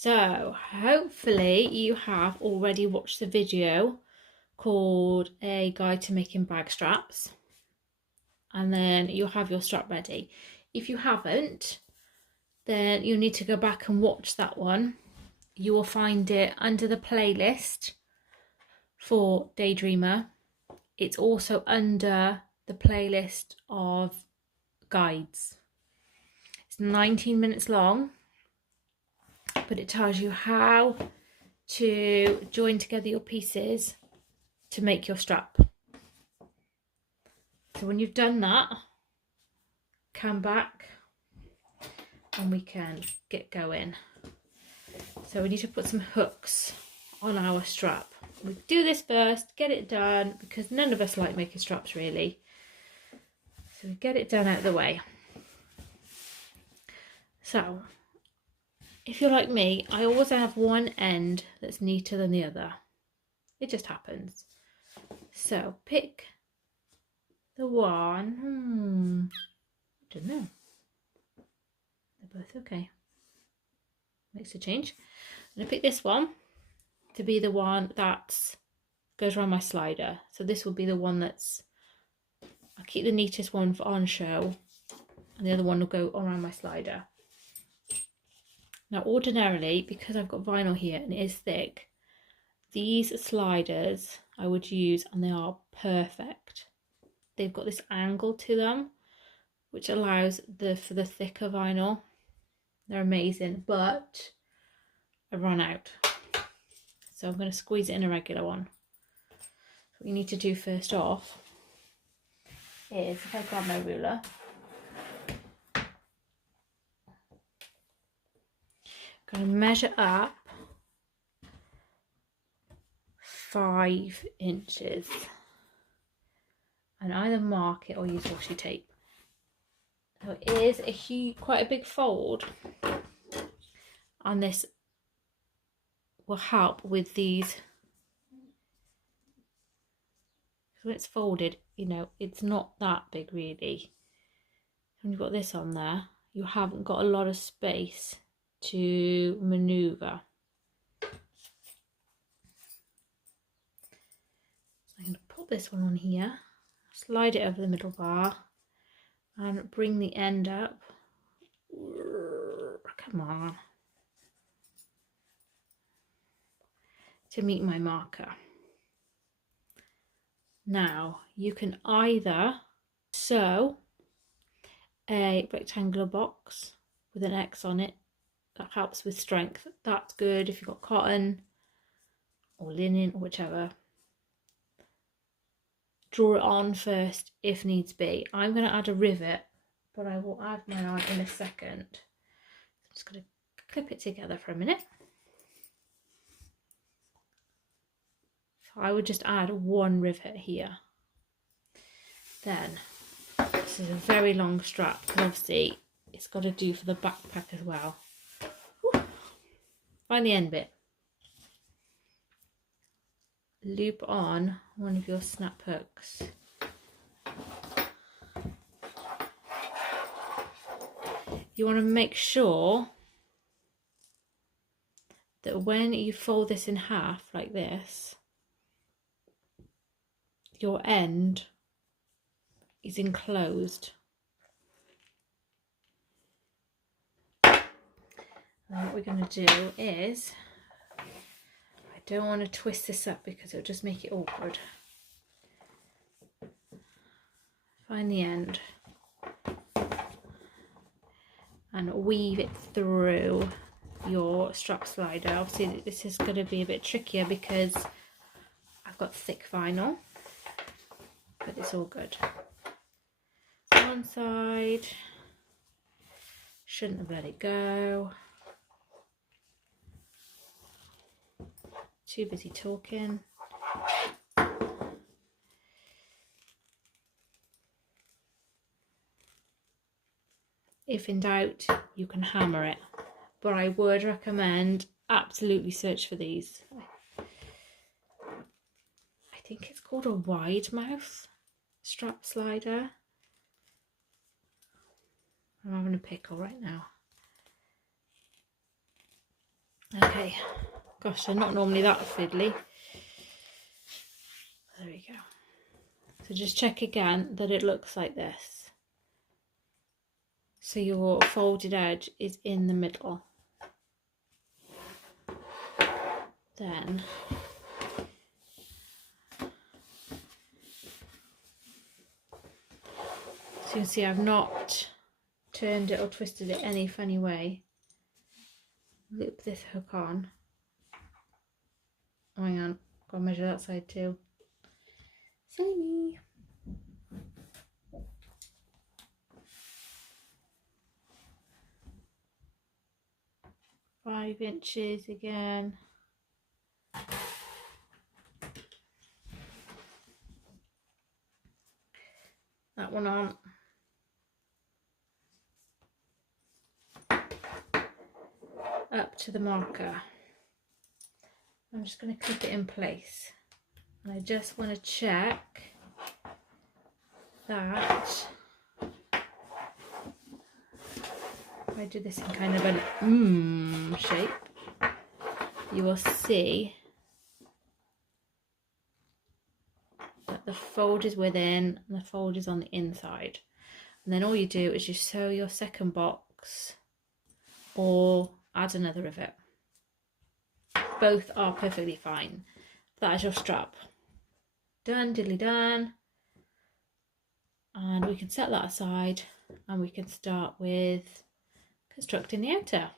So hopefully you have already watched the video called A Guide to Making Bag Straps, and then you'll have your strap ready. If you haven't, then you need to go back and watch that one. You will find it under the playlist for Daydreamer. It's also under the playlist of guides. It's 19 minutes long, but it tells you how to join together your pieces to make your strap. So when you've done that, come back and we can get going. So we need to put some hooks on our strap. We do this first, get it done, because none of us like making straps really. So we get it done out of the way. So if you're like me, I always have one end that's neater than the other. It just happens. So pick the one, I don't know. They're both okay. Makes a change. I'm gonna pick this one to be the one that goes around my slider. So this will be the one that's, I'll keep the neatest one for on show, and the other one will go around my slider. Now ordinarily, because I've got vinyl here and it is thick, these sliders I would use and they are perfect. They've got this angle to them which allows for the thicker vinyl. They're amazing, but I've run out. So I'm going to squeeze it in a regular one. What you need to do first off is, if I grab my ruler, I'm going to measure up 5 inches and either mark it or use washi tape. So it is a huge, quite a big fold, and this will help with these. When it's folded, you know, it's not that big really. When you've got this on there, you haven't got a lot of space to maneuver. So I'm going to put this one on here, slide it over the middle bar and bring the end up. Come on. To meet my marker. Now you can either sew a rectangular box with an X on it. That helps with strength. That's good if you've got cotton or linen or whichever. Draw it on first if needs be. I'm going to add a rivet, but I will add mine on in a second. I'm just going to clip it together for a minute. So I would just add one rivet here. Then, this is a very long strap, because obviously it's got to do for the backpack as well. Whew. Find the end bit. Loop on one of your snap hooks. You want to make sure that when you fold this in half like this, your end is enclosed. And what we're going to do is, I don't want to twist this up because it'll just make it awkward. Find the end and weave it through your strap slider. Obviously this is going to be a bit trickier because I've got thick vinyl, but it's all good. One side, shouldn't have let it go. Too busy talking. If in doubt, you can hammer it, but I would recommend absolutely search for these. I think it's called a wide mouth strap slider. I'm having a pickle right now. Okay, gosh, they're not normally that fiddly. There we go. So just check again that it looks like this. So your folded edge is in the middle. Then so you can see I've not turned it or twisted it any funny way. Loop this hook on. Oh, hang on, gotta measure that side too. Silly me. Five inches again. That one on. Up to the marker. I'm just going to clip it in place. And I just want to check that if I do this in kind of an shape, you will see that the fold is within and the fold is on the inside. And then all you do is you sew your second box or add another rivet. Both are perfectly fine. That is your strap. Done, diddly done. And we can set that aside and we can start with constructing the outer.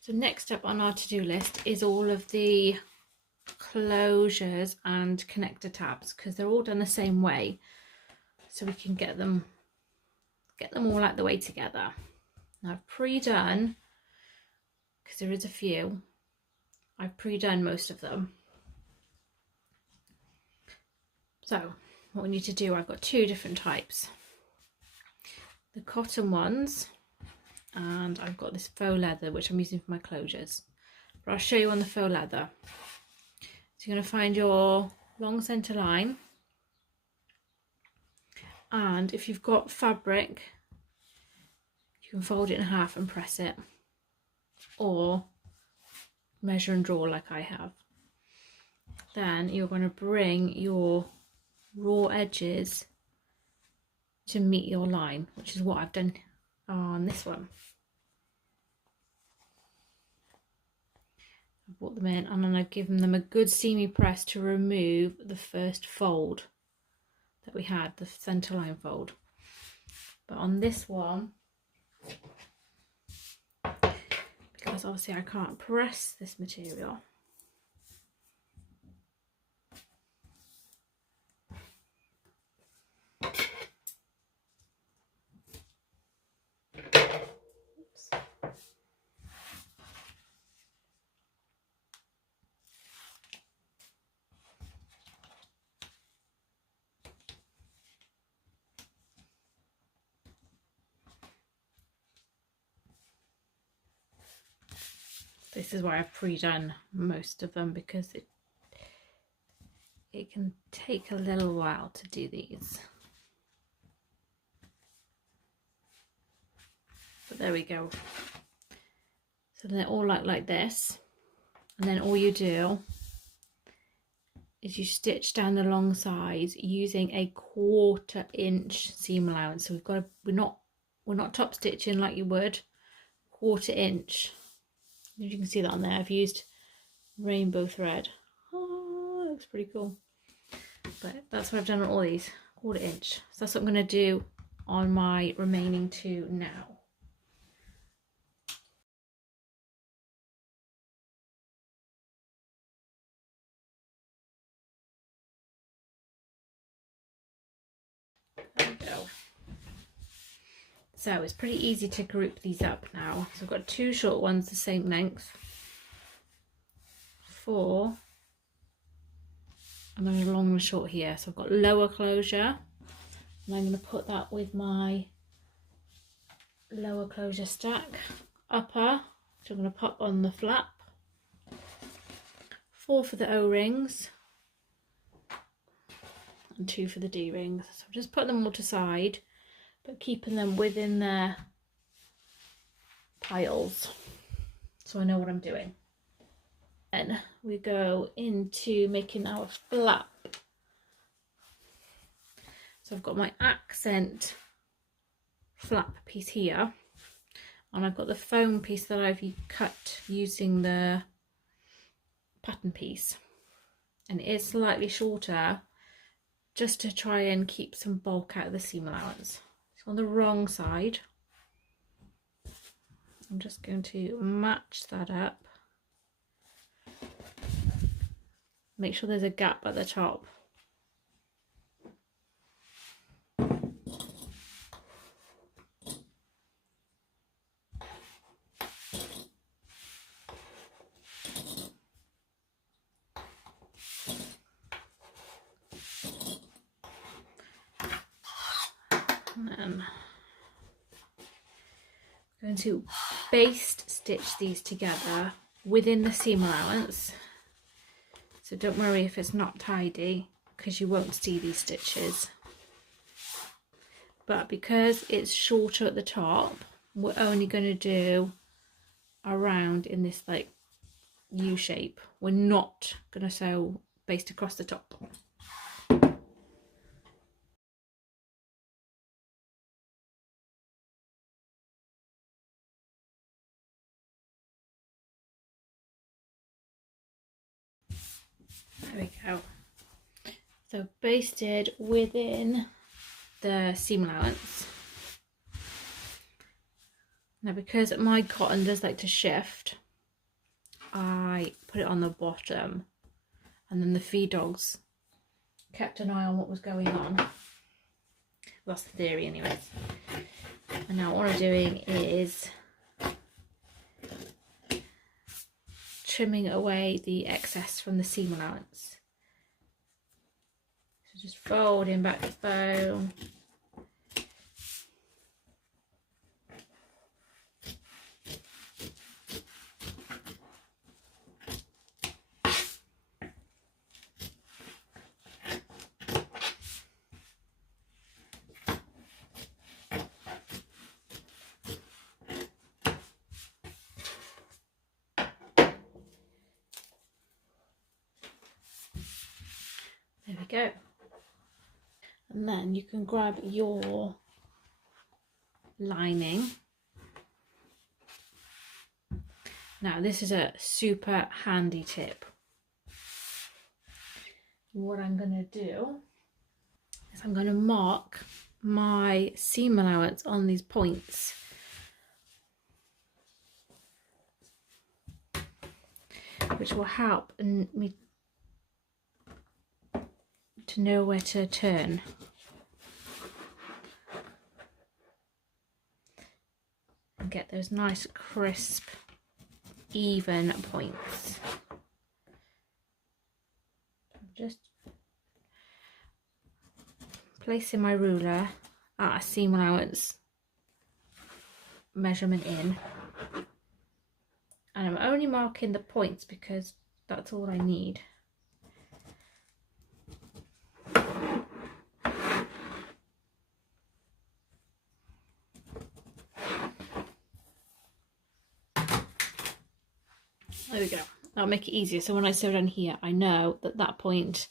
So next up on our to-do list is all of the closures and connector tabs, because they're all done the same way, so we can get them all out the way together. Now I've pre-done, because there is a few, I've pre-done most of them. So what we need to do, I've got two different types. The cotton ones, and I've got this faux leather which I'm using for my closures. But I'll show you on the faux leather. So you're going to find your long centre line, and if you've got fabric you can fold it in half and press it, or measure and draw like I have. Then you're going to bring your raw edges to meet your line, which is what I've done on this one. I've brought them in and then I've given them a good seamy press to remove the first fold that we had, the centre line fold. But on this one, because obviously I can't press this material, this is why I've pre-done most of them, because it can take a little while to do these. But there we go. So they're all like this, and then all you do is you stitch down the long sides using a 1/4 inch seam allowance. So we're not top stitching like you would, 1/4 inch. As you can see that on there, I've used rainbow thread. Oh, that looks pretty cool. But that's what I've done on all these, 1/4 inch. So that's what I'm going to do on my remaining two now. There we go. So it's pretty easy to group these up now. So I've got two short ones the same length, 4, and then a long and a short here. So I've got lower closure, and I'm going to put that with my lower closure stack. Upper, which I'm going to pop on the flap. 4 for the O-rings, and 2 for the D-rings. So I'll just put them all to side, but keeping them within their piles. so I know what I'm doing. Then we go into making our flap. So I've got my accent flap piece here, and I've got the foam piece that I've cut using the pattern piece, and it is slightly shorter just to try and keep some bulk out of the seam allowance. It's on the wrong side. I'm just going to match that up. Make sure there's a gap at the top. And then I'm going to baste stitch these together within the seam allowance. So don't worry if it's not tidy, because you won't see these stitches. But because it's shorter at the top, we're only going to do around in this like U shape. We're not going to sew baste across the top. There we go. So basted within the seam allowance. Now because my cotton does like to shift, I put it on the bottom, and then the feed dogs kept an eye on what was going on. That's the theory anyways. And now what I'm doing is trimming away the excess from the seam allowance. So just folding back the bow. There we go. And then you can grab your lining. Now this is a super handy tip. What I'm going to do is I'm going to mark my seam allowance on these points. Which will help me to know where to turn. And get those nice crisp even points. Just placing my ruler at a seam allowance measurement in, and I'm only marking the points because that's all I need. There we go. That'll make it easier. So when I sew down here, I know that that point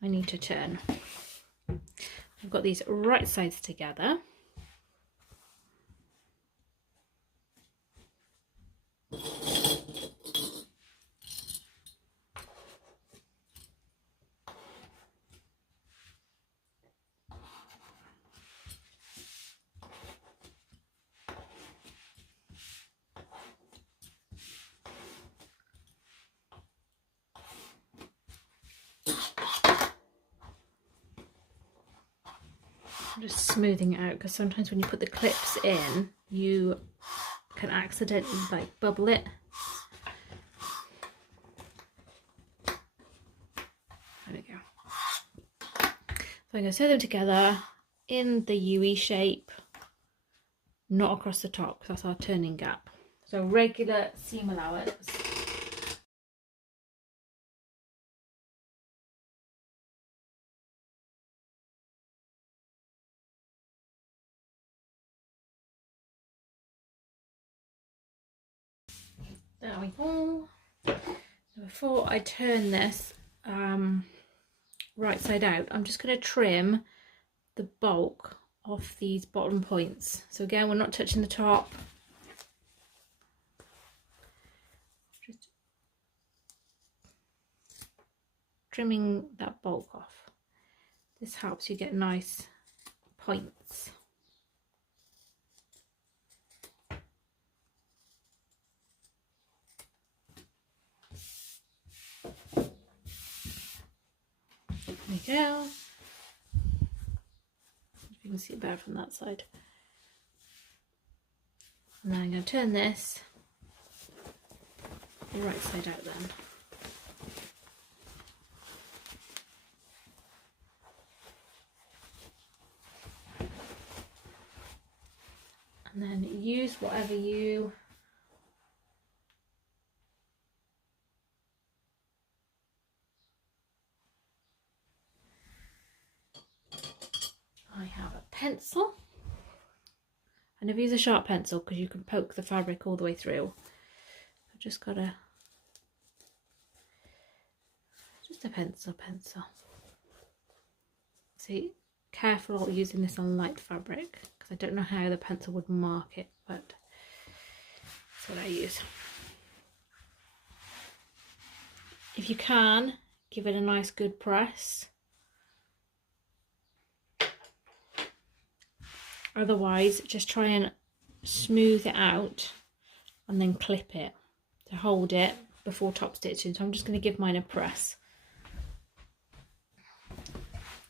I need to turn. I've got these right sides together. I'm just smoothing it out because sometimes when you put the clips in, you can accidentally like bubble it. There we go. So I'm going to sew them together in the UE shape, not across the top because that's our turning gap. So regular seam allowance. There we go. Before I turn this right side out, I'm just going to trim the bulk of these bottom points. So again, we're not touching the top. Just trimming that bulk off. This helps you get nice points. There we go. If you can see it better from that side. And then I'm going to turn this the right side out then. And then use whatever you I have a pencil. I never use a sharp pencil because you can poke the fabric all the way through. I've just got just a pencil. See, careful using this on light fabric because I don't know how the pencil would mark it, but that's what I use. If you can, give it a nice good press. Otherwise, just try and smooth it out and then clip it to hold it before top stitching. So I'm just going to give mine a press.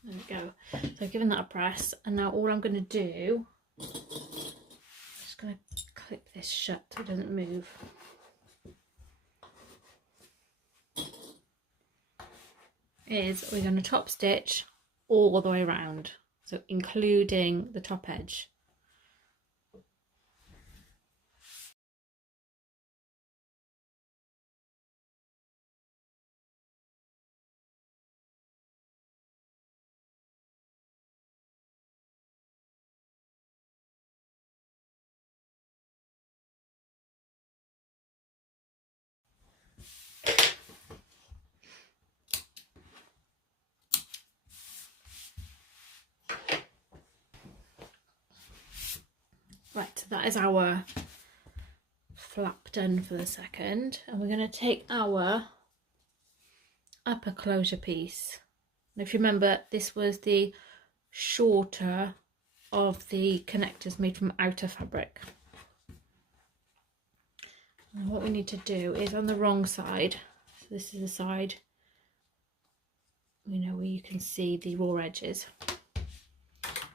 There we go. So I've given that a press, and now all I'm going to do, I'm just going to clip this shut so it doesn't move. Is we're going to top stitch all the way around, so including the top edge. Right, so that is our flap done for the second, and we're going to take our upper closure piece. And if you remember, this was the shorter of the connectors made from outer fabric. And what we need to do is on the wrong side, so this is the side, you know, where you can see the raw edges,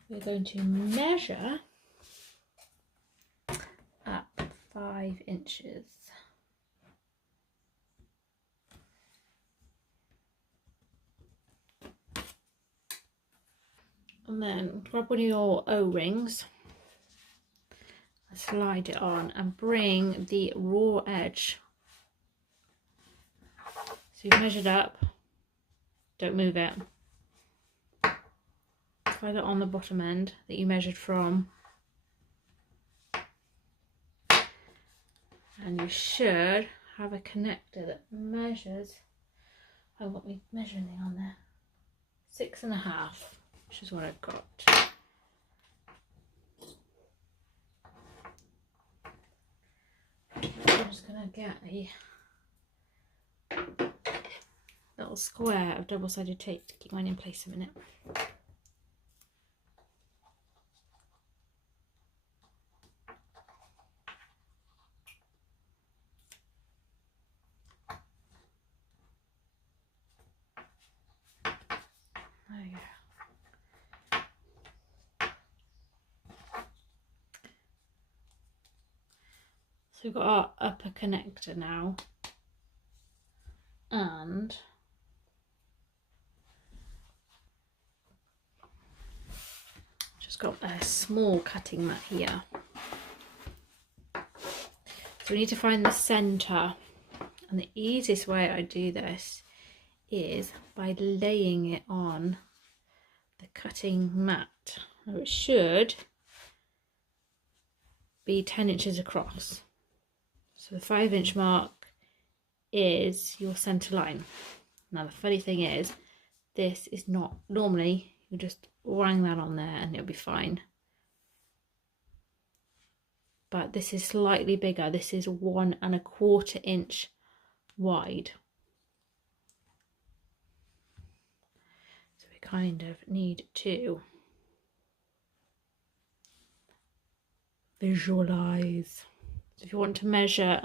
we're going to measure up 5 inches. And then grab one of your O-rings, slide it on and bring the raw edge. So you've measured up, don't move it. Slide it on the bottom end that you measured from. And you should have a connector that measures, I won't be measuring anything on there, 6.5, which is what I've got. I'm just going to get a little square of double-sided tape to keep mine in place a minute. There you go. So we've got our upper connector now, and just got a small cutting mat here. So we need to find the center, and the easiest way I do this is by laying it on the cutting mat. Now it should be 10 inches across. So the 5-inch mark is your centre line. Now the funny thing is, this is not, normally you just wang that on there and it'll be fine. But this is slightly bigger. This is 1 1/4 inch wide. So we kind of need to visualize. So if you want to measure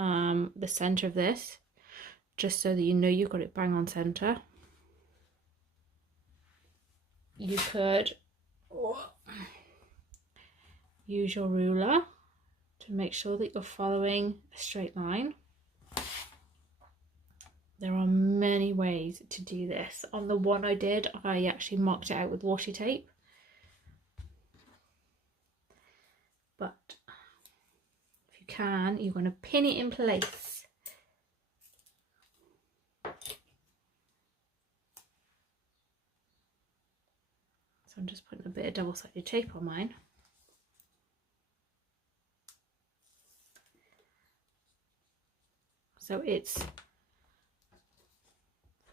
the center of this, just so that you know you've got it bang on center, you could use your ruler to make sure that you're following a straight line. There are many ways to do this. On the one I did, I actually marked it out with washi tape. But if you can, you're going to pin it in place. So I'm just putting a bit of double-sided tape on mine. So it's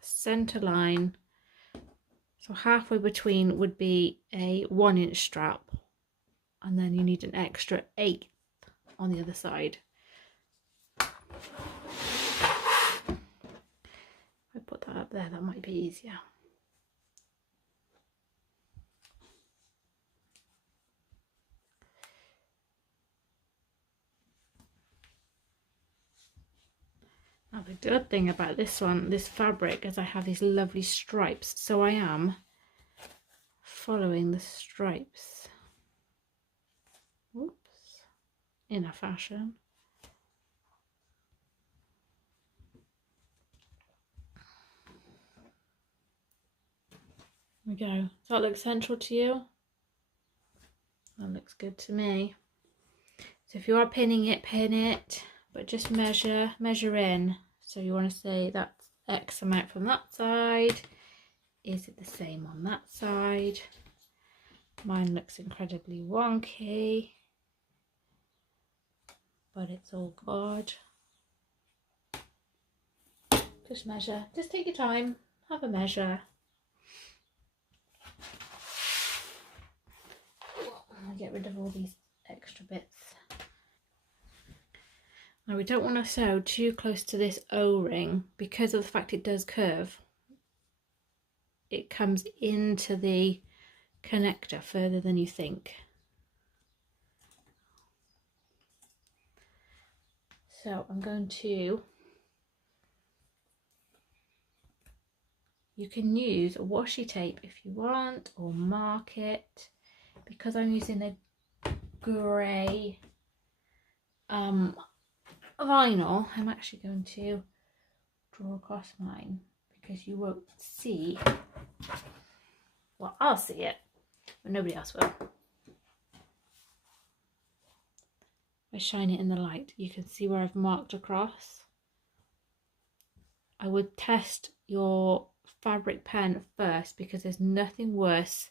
center line. So halfway between would be a 1-inch strap, and then you need an extra 1/8 on the other side. If I put that up there, that might be easier. Now the good thing about this one, this fabric, is I have these lovely stripes, so I am following the stripes, oops, in a fashion. There we go. Does that look central to you? That looks good to me. So if you are pinning it, pin it, but just measure in. So you want to say that's X amount from that side. Is it the same on that side? Mine looks incredibly wonky, but it's all good. Just measure. Just take your time. Have a measure. I'll get rid of all these extra bits. Now we don't want to sew too close to this O-ring because of the fact it does curve. It comes into the connector further than you think. So I'm going to, you can use washi tape if you want, or mark it. Because I'm using a grey vinyl, I'm actually going to draw across mine because you won't see, well, I'll see it, but nobody else will. I shine it in the light, you can see where I've marked across. I would test your fabric pen first because there's nothing worse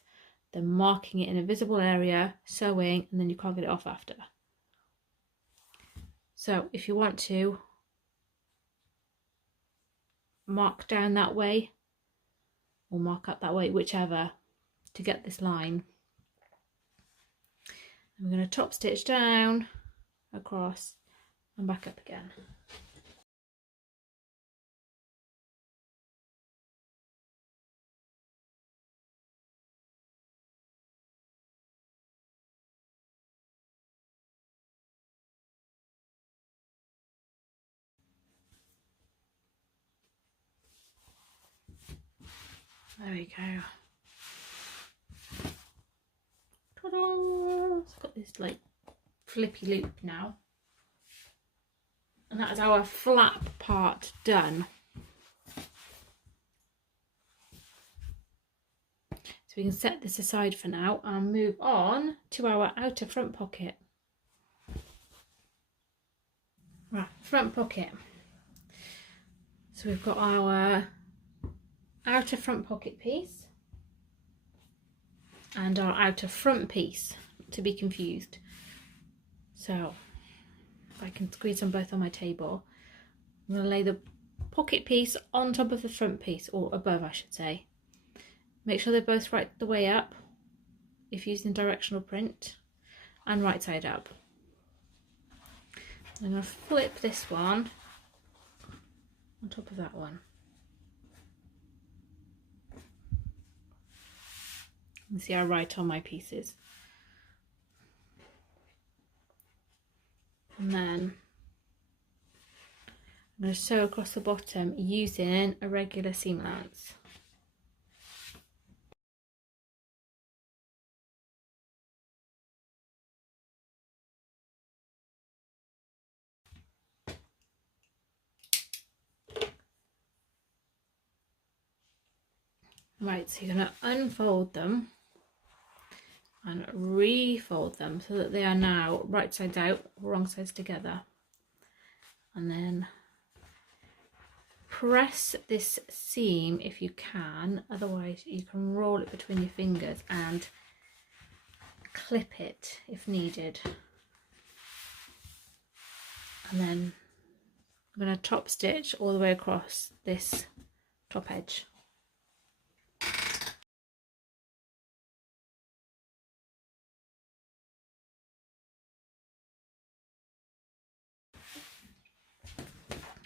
than marking it in a visible area, sewing, and then you can't get it off after. So if you want to mark down that way or mark up that way, whichever, to get this line. I'm going to top stitch down, across and back up again. There we go. Ta-da! It's got this like flippy loop now. And that is our flap part done. So we can set this aside for now and move on to our outer front pocket. Right, front pocket. So we've got our outer front pocket piece and our outer front piece, to be confused. So if I can squeeze them both on my table. I'm going to lay the pocket piece on top of the front piece, or above I should say. Make sure they're both right the way up if using directional print, and right side up. I'm going to flip this one on top of that one. And see I write on my pieces. And then I'm going to sew across the bottom using a regular seam allowance. Right, so you're going to unfold them and refold them so that they are now right sides out, wrong sides together. And then press this seam if you can, otherwise you can roll it between your fingers and clip it if needed. And then I'm going to top stitch all the way across this top edge.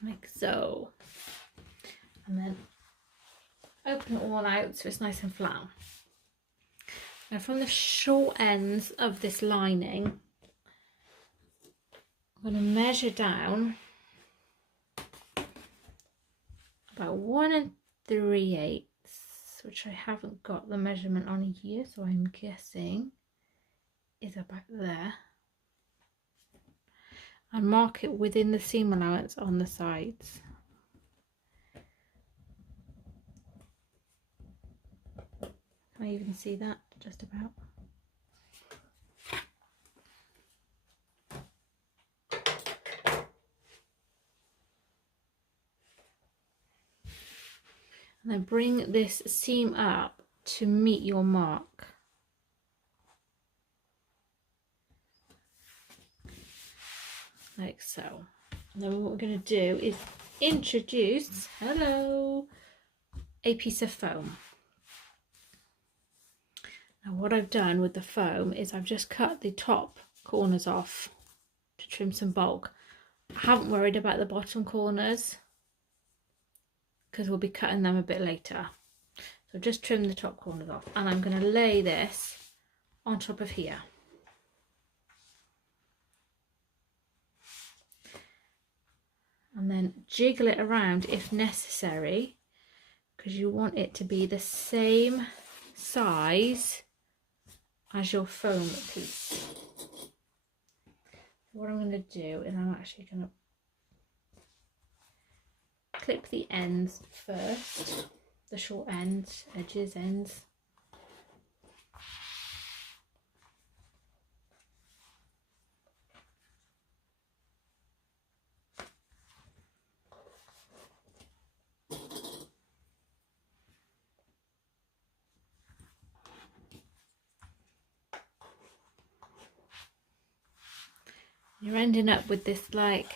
Like so. And then open it all out so it's nice and flat. Now from the short ends of this lining, I'm going to measure down about 1 3/8, which I haven't got the measurement on here, so I'm guessing is about there, and mark it within the seam allowance on the sides. Can I even see that? Just about. And then bring this seam up to meet your mark. Like so. And then what we're going to do is introduce, hello, a piece of foam. Now what I've done with the foam is I've just cut the top corners off to trim some bulk. I haven't worried about the bottom corners because we'll be cutting them a bit later. So just trim the top corners off, and I'm going to lay this on top of here. And then jiggle it around if necessary, because you want it to be the same size as your foam piece. What I'm going to do is I'm actually going to clip the ends first, the short ends, edges, ends. You're ending up with this like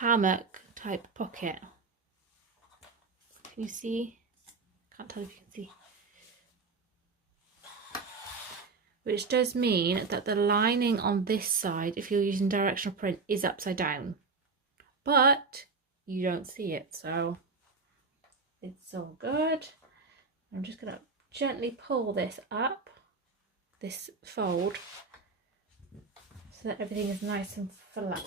hammock type pocket. Can you see? Can't tell if you can see. Which does mean that the lining on this side, if you're using directional print, is upside down. But you don't see it, so it's all good. I'm just going to gently pull this up, this fold, so that everything is nice and flat.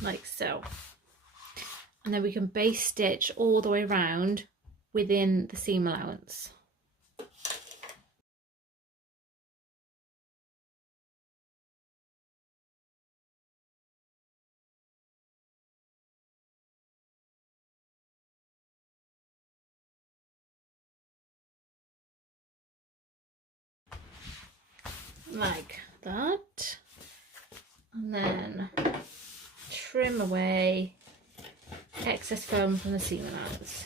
Like so. And then we can base stitch all the way around within the seam allowance. like that, and then trim away excess foam from the seam allowance.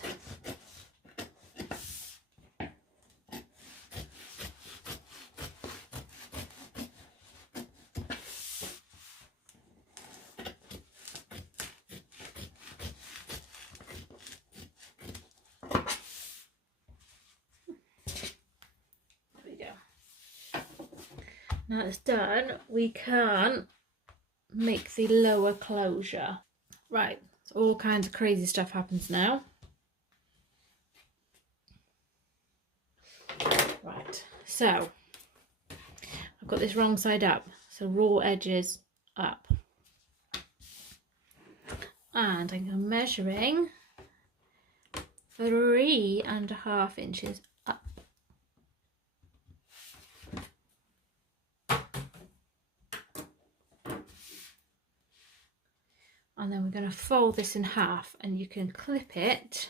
Now it's done, we can make the lower closure. Right, so all kinds of crazy stuff happens now. Right, so I've got this wrong side up, so raw edges up. And I'm measuring 3.5 inches up. And then we're going to fold this in half, and you can clip it,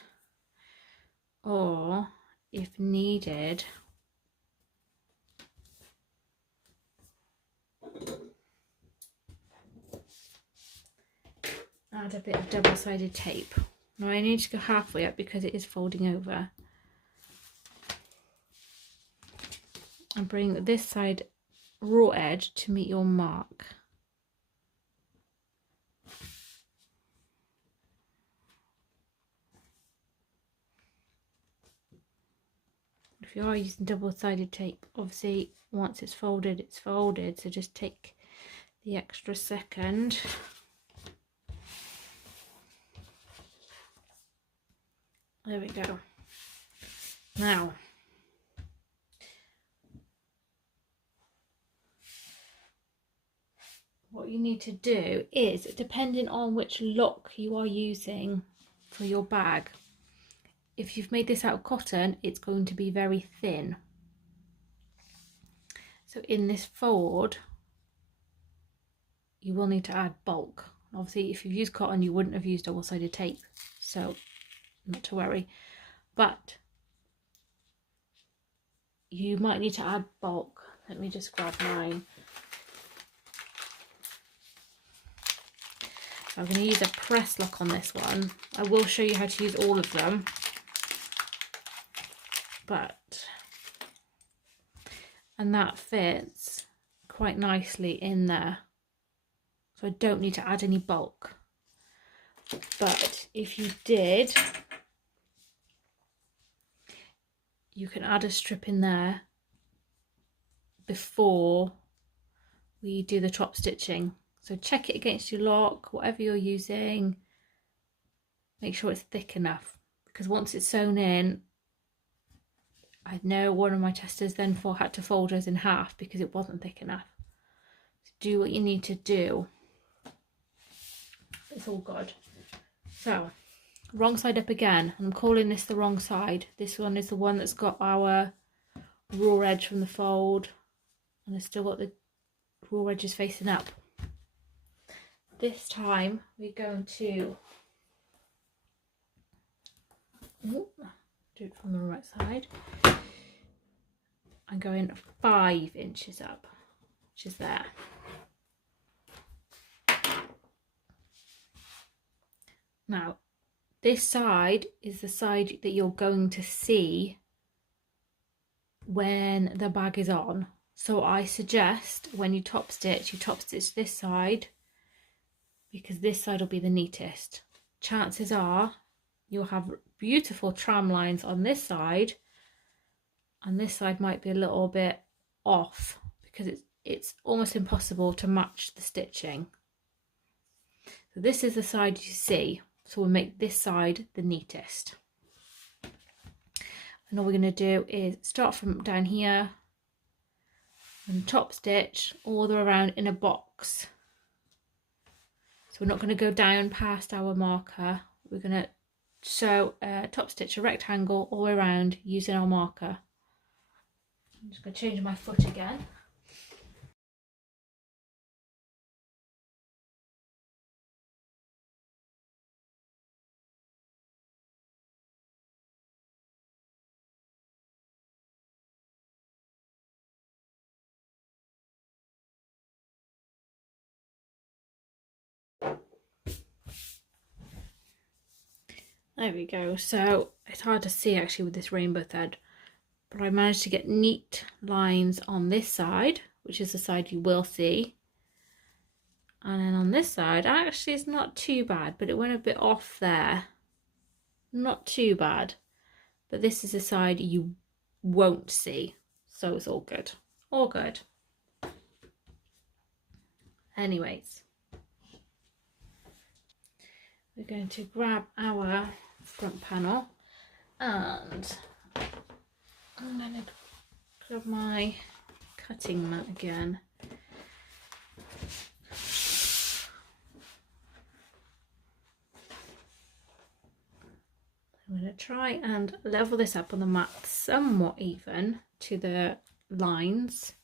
or if needed, add a bit of double-sided tape. Now I need to go halfway up because it is folding over. And bring this side raw edge to meet your mark. If you are using double-sided tape, obviously once it's folded, so just take the extra second. There we go. Now, what you need to do is, depending on which lock you are using for your bag, if you've made this out of cotton, it's going to be very thin. So in this fold, you will need to add bulk. Obviously, if you've used cotton, you wouldn't have used double-sided tape, so not to worry. But you might need to add bulk. Let me just grab mine. So I'm going to use a press lock on this one. I will show you how to use all of them. And that fits quite nicely in there. So I don't need to add any bulk. But if you did, you can add a strip in there before we do the top stitching. So check it against your lock, whatever you're using. Make sure it's thick enough, because once it's sewn in, I know one of my testers then had to fold hers in half because it wasn't thick enough. So do what you need to do. It's all good. So, wrong side up again. I'm calling this the wrong side. This one is the one that's got our raw edge from the fold, and it's still got the raw edges facing up. This time we're going to do it from the right side. I'm going 5 inches up, which is there. Now, this side is the side that you're going to see when the bag is on. So I suggest when you top stitch this side, because this side will be the neatest. Chances are you'll have beautiful tram lines on this side, and this side might be a little bit off because it's almost impossible to match the stitching. So this is the side you see, so we'll make this side the neatest. And all we're going to do is start from down here and top stitch all the way around in a box. So we're not going to go down past our marker, we're going to sew top stitch a rectangle all the way around using our marker. I'm just going to change my foot again. There we go. So it's hard to see actually with this rainbow thread, but I managed to get neat lines on this side, which is the side you will see. And then on this side, actually it's not too bad, but it went a bit off there. Not too bad. But this is the side you won't see. So it's all good. All good. Anyways. We're going to grab our front panel and I'm going to grab my cutting mat again. I'm going to try and level this up on the mat somewhat even to the lines.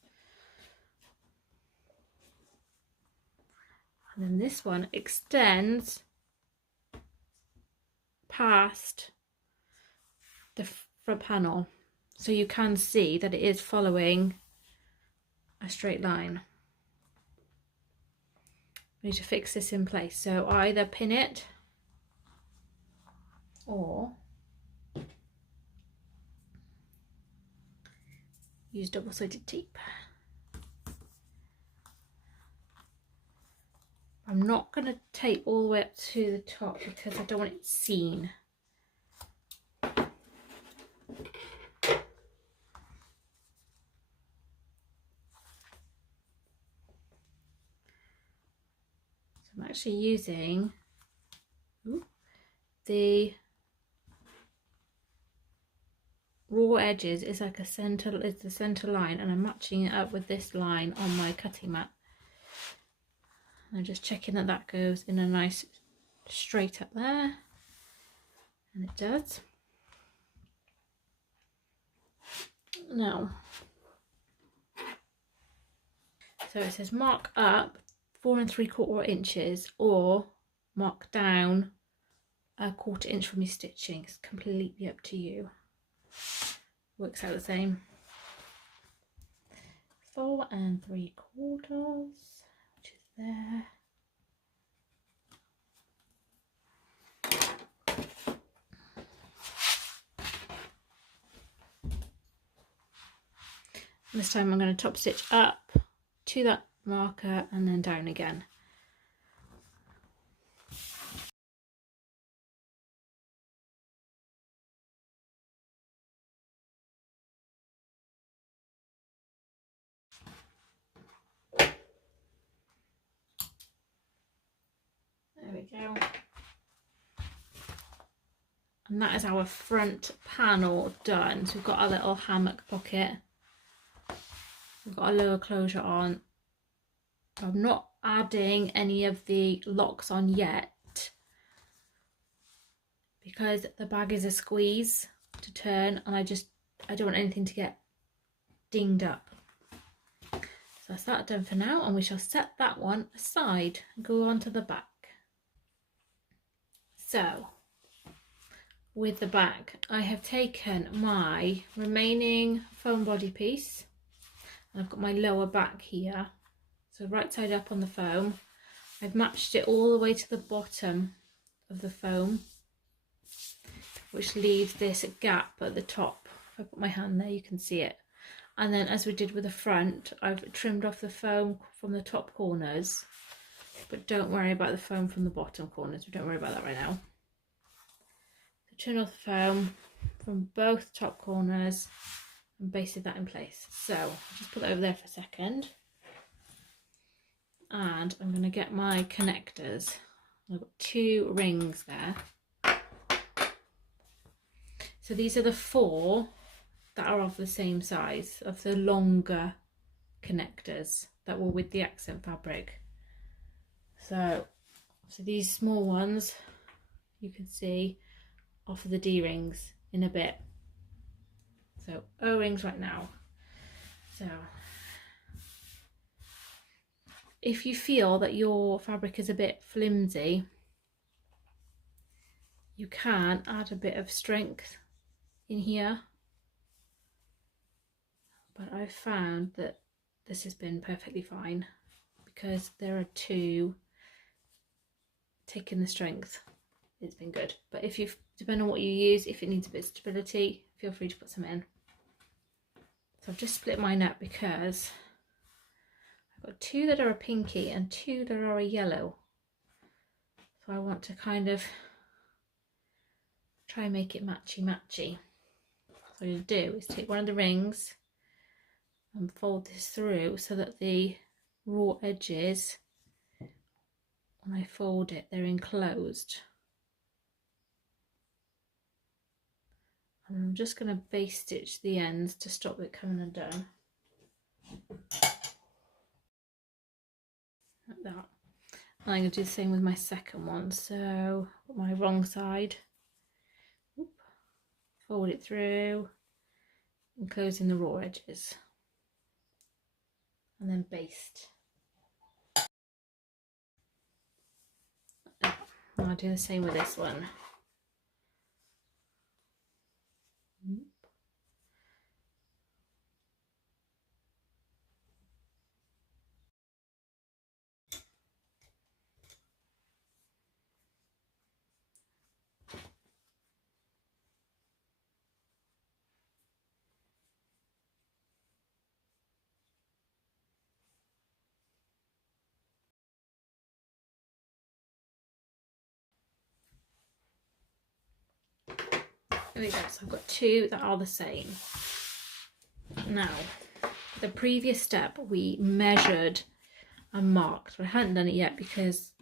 And then this one extends past the front panel, so you can see that it is following a straight line. We need to fix this in place, so either pin it or use double-sided tape. I'm not going to tape all the way up to the top because I don't want it seen. So I'm actually using the raw edges is like the center line, and I'm matching it up with this line on my cutting mat. I'm just checking that that goes in a nice straight up there, and it does. Now, so it says mark up 4 3/4 inches or mark down 1/4 inch from your stitching. It's completely up to you. Works out the same. 4 3/4, which is there. And this time I'm going to top stitch up to that marker and then down again. There we go. And that is our front panel done. So we've got our little hammock pocket. We've got a lower closure on. I'm not adding any of the locks on yet because the bag is a squeeze to turn, and I don't want anything to get dinged up. So that's that done for now, and we shall set that one aside and go on to the back. So with the back, I have taken my remaining foam body piece and I've got my lower back here. So right side up on the foam. I've matched it all the way to the bottom of the foam, which leaves this gap at the top. If I put my hand there, you can see it. And then as we did with the front, I've trimmed off the foam from the top corners, but don't worry about the foam from the bottom corners. We don't worry about that right now. So trim off the foam from both top corners and basted that in place. So I'll just put that over there for a second. And I'm going to get my connectors. I've got 2 rings there. So these are the 4 that are of the same size, of the longer connectors that were with the accent fabric. So these small ones you can see off of the D rings in a bit. So O rings right now. So if you feel that your fabric is a bit flimsy, you can add a bit of strength in here, but I've found that this has been perfectly fine because there are 2 taking the strength it's been good. But if you've, depending on what you use, if it needs a bit of stability, feel free to put some in. So I've just split mine up because I've got 2 that are a pinky and 2 that are a yellow. So I want to kind of try and make it matchy. So what I'm going to do is take one of the rings and fold this through so that the raw edges, when I fold it, they're enclosed. And I'm just going to base stitch the ends to stop it coming undone. Like that. And I'm going to do the same with my second one. So my wrong side, fold it through, enclosing the raw edges, and then baste. And I'll do the same with this one. There we go, so I've got 2 that are the same. Now, the previous step we measured and marked, but I hadn't done it yet because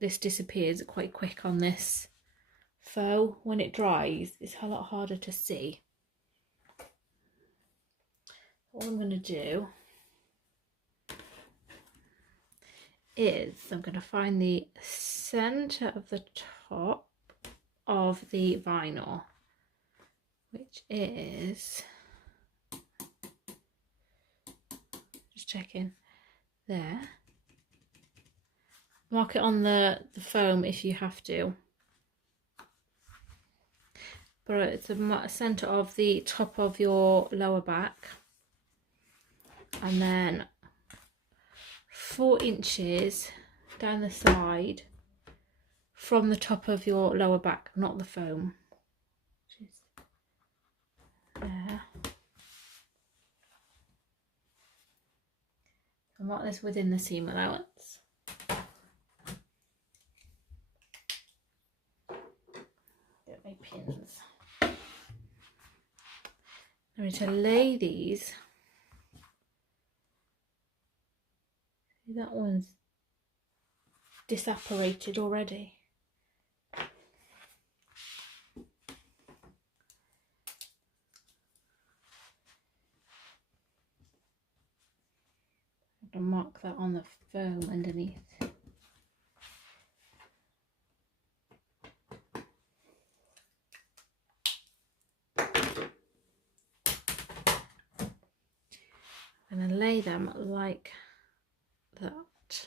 this disappears quite quick on this faux. When it dries, it's a lot harder to see. What I'm going to do is I'm going to find the centre of the top of the vinyl, which is, just checking, there. Mark it on the foam if you have to, but it's the centre of the top of your lower back, and then 4 inches down the side from the top of your lower back, not the foam, which is there. So mark this within the seam allowance. Get my pins. I'm going to lay these. See, that one's disapparated already. To mark that on the foam underneath. I'm going to lay them like that.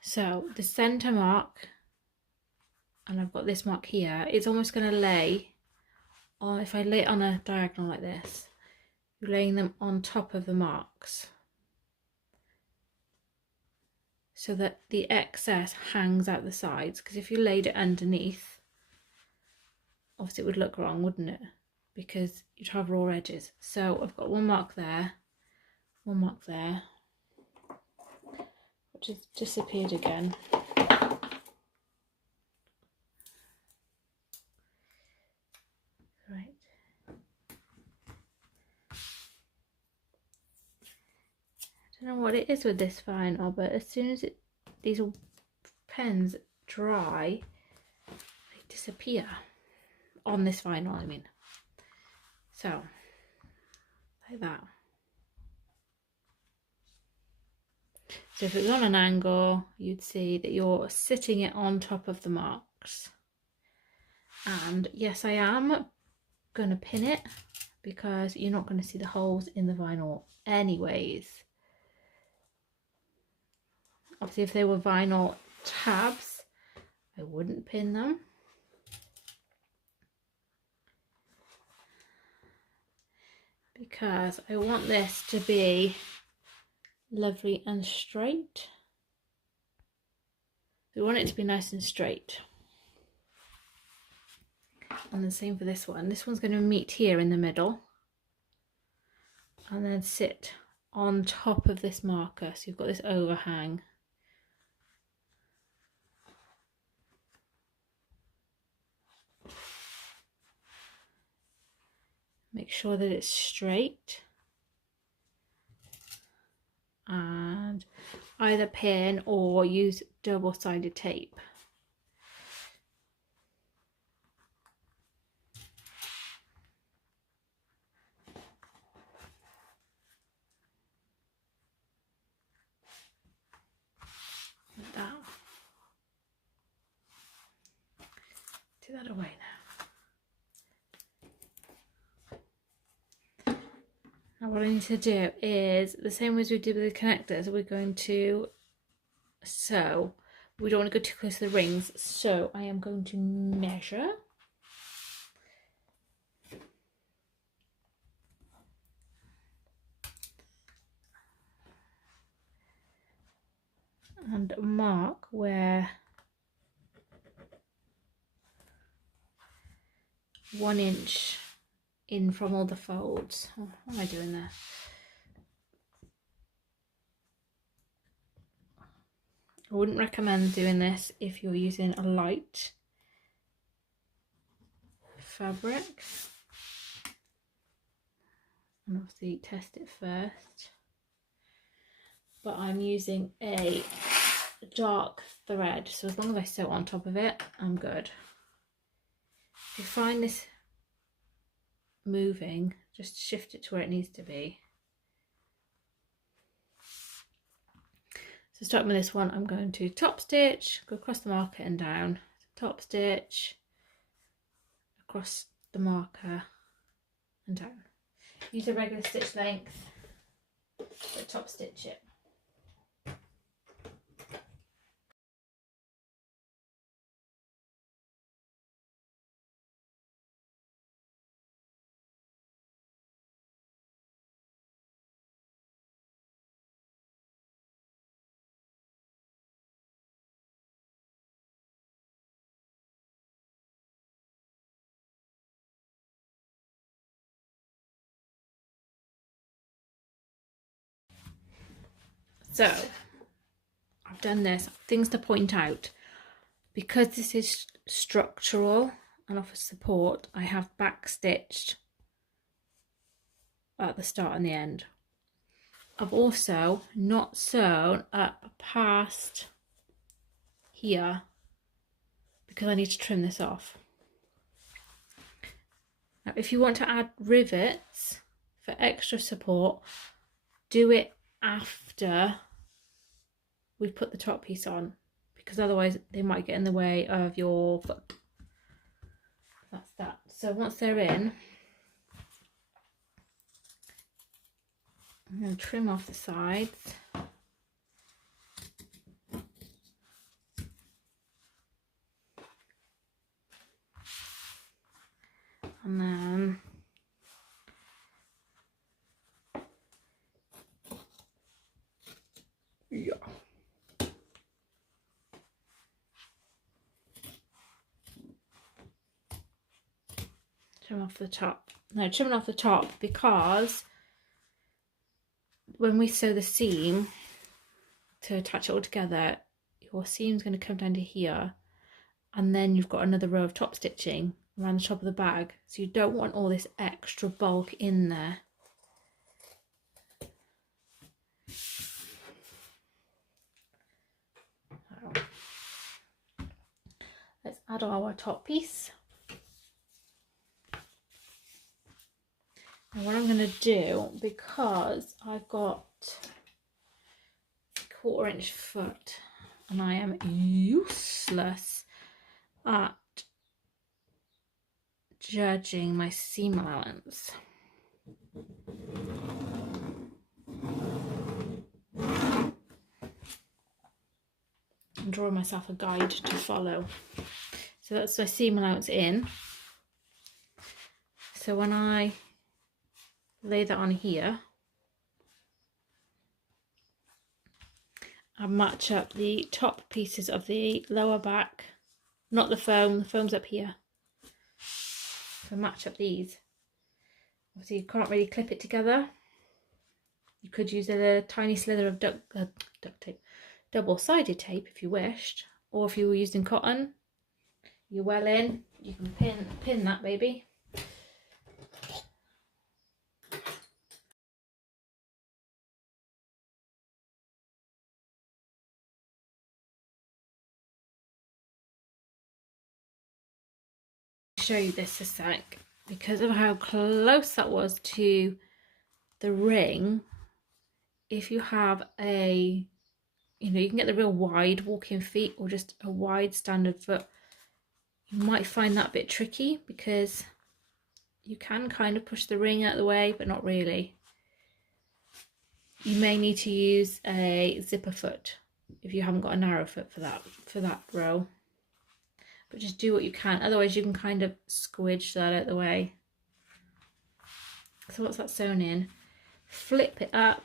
So the centre mark, and I've got this mark here, it's almost going to lay on, if I lay it on a diagonal like this, you're laying them on top of the marks so that the excess hangs out the sides, because if you laid it underneath, obviously it would look wrong, wouldn't it, because you'd have raw edges. So I've got one mark there, one mark there, which has disappeared again. Right. I don't know what it is with this vinyl, but as soon as these pens dry, they disappear on this vinyl, I mean. So, like that. So if it was on an angle, you'd see that you're sitting it on top of the marks. And yes, I am going to pin it because you're not going to see the holes in the vinyl anyways. Obviously, if they were vinyl tabs, I wouldn't pin them. Because I want this to be lovely and straight. We want it to be nice and straight. And the same for this one. This one's going to meet here in the middle and then sit on top of this marker. So you've got this overhang. Make sure that it's straight. And either pin or use double-sided tape. Like that. Do that away now. Now what I need to do is the same as we did with the connectors. We're going to sew. We don't want to go too close to the rings, so I am going to measure. And mark where 1 inch in from all the folds. Oh, what am I doing there? I wouldn't recommend doing this if you're using a light fabric. And obviously test it first. But I'm using a dark thread, so as long as I sew on top of it, I'm good. If you find this moving, just shift it to where it needs to be. So starting with this one, I'm going to top stitch, go across the marker and down, top stitch, across the marker and down. Use a regular stitch length, but top stitch it. So I've done this. Things to point out. Because this is structural and offers support, I have back stitched at the start and the end. I've also not sewn up past here because I need to trim this off. Now, if you want to add rivets for extra support, do it after we put the top piece on, because otherwise they might get in the way of your foot. That's that. So once they're in, I'm going to trim off the sides. And then trim off the top. No, trimming off the top because when we sew the seam to attach it all together, your seam's going to come down to here, and then you've got another row of top stitching around the top of the bag, so you don't want all this extra bulk in there. So, let's add our top piece. And what I'm going to do, because I've got a 1/4 inch foot and I am useless at judging my seam allowance, I'm drawing myself a guide to follow. So that's my seam allowance in. So when I lay that on here, and match up the top pieces of the lower back, not the foam's up here. So match up these. Obviously you can't really clip it together. You could use a tiny slither of duct tape, double-sided tape if you wished, or if you were using cotton, you're well in, you can pin that baby. Show you this a sec, because of how close that was to the ring. If you have you can get the real wide walking feet or just a wide standard foot, you might find that a bit tricky because you can kind of push the ring out of the way, but not really. You may need to use a zipper foot if you haven't got a narrow foot for that row. But just do what you can, otherwise you can kind of squidge that out of the way. So once that's sewn in, flip it up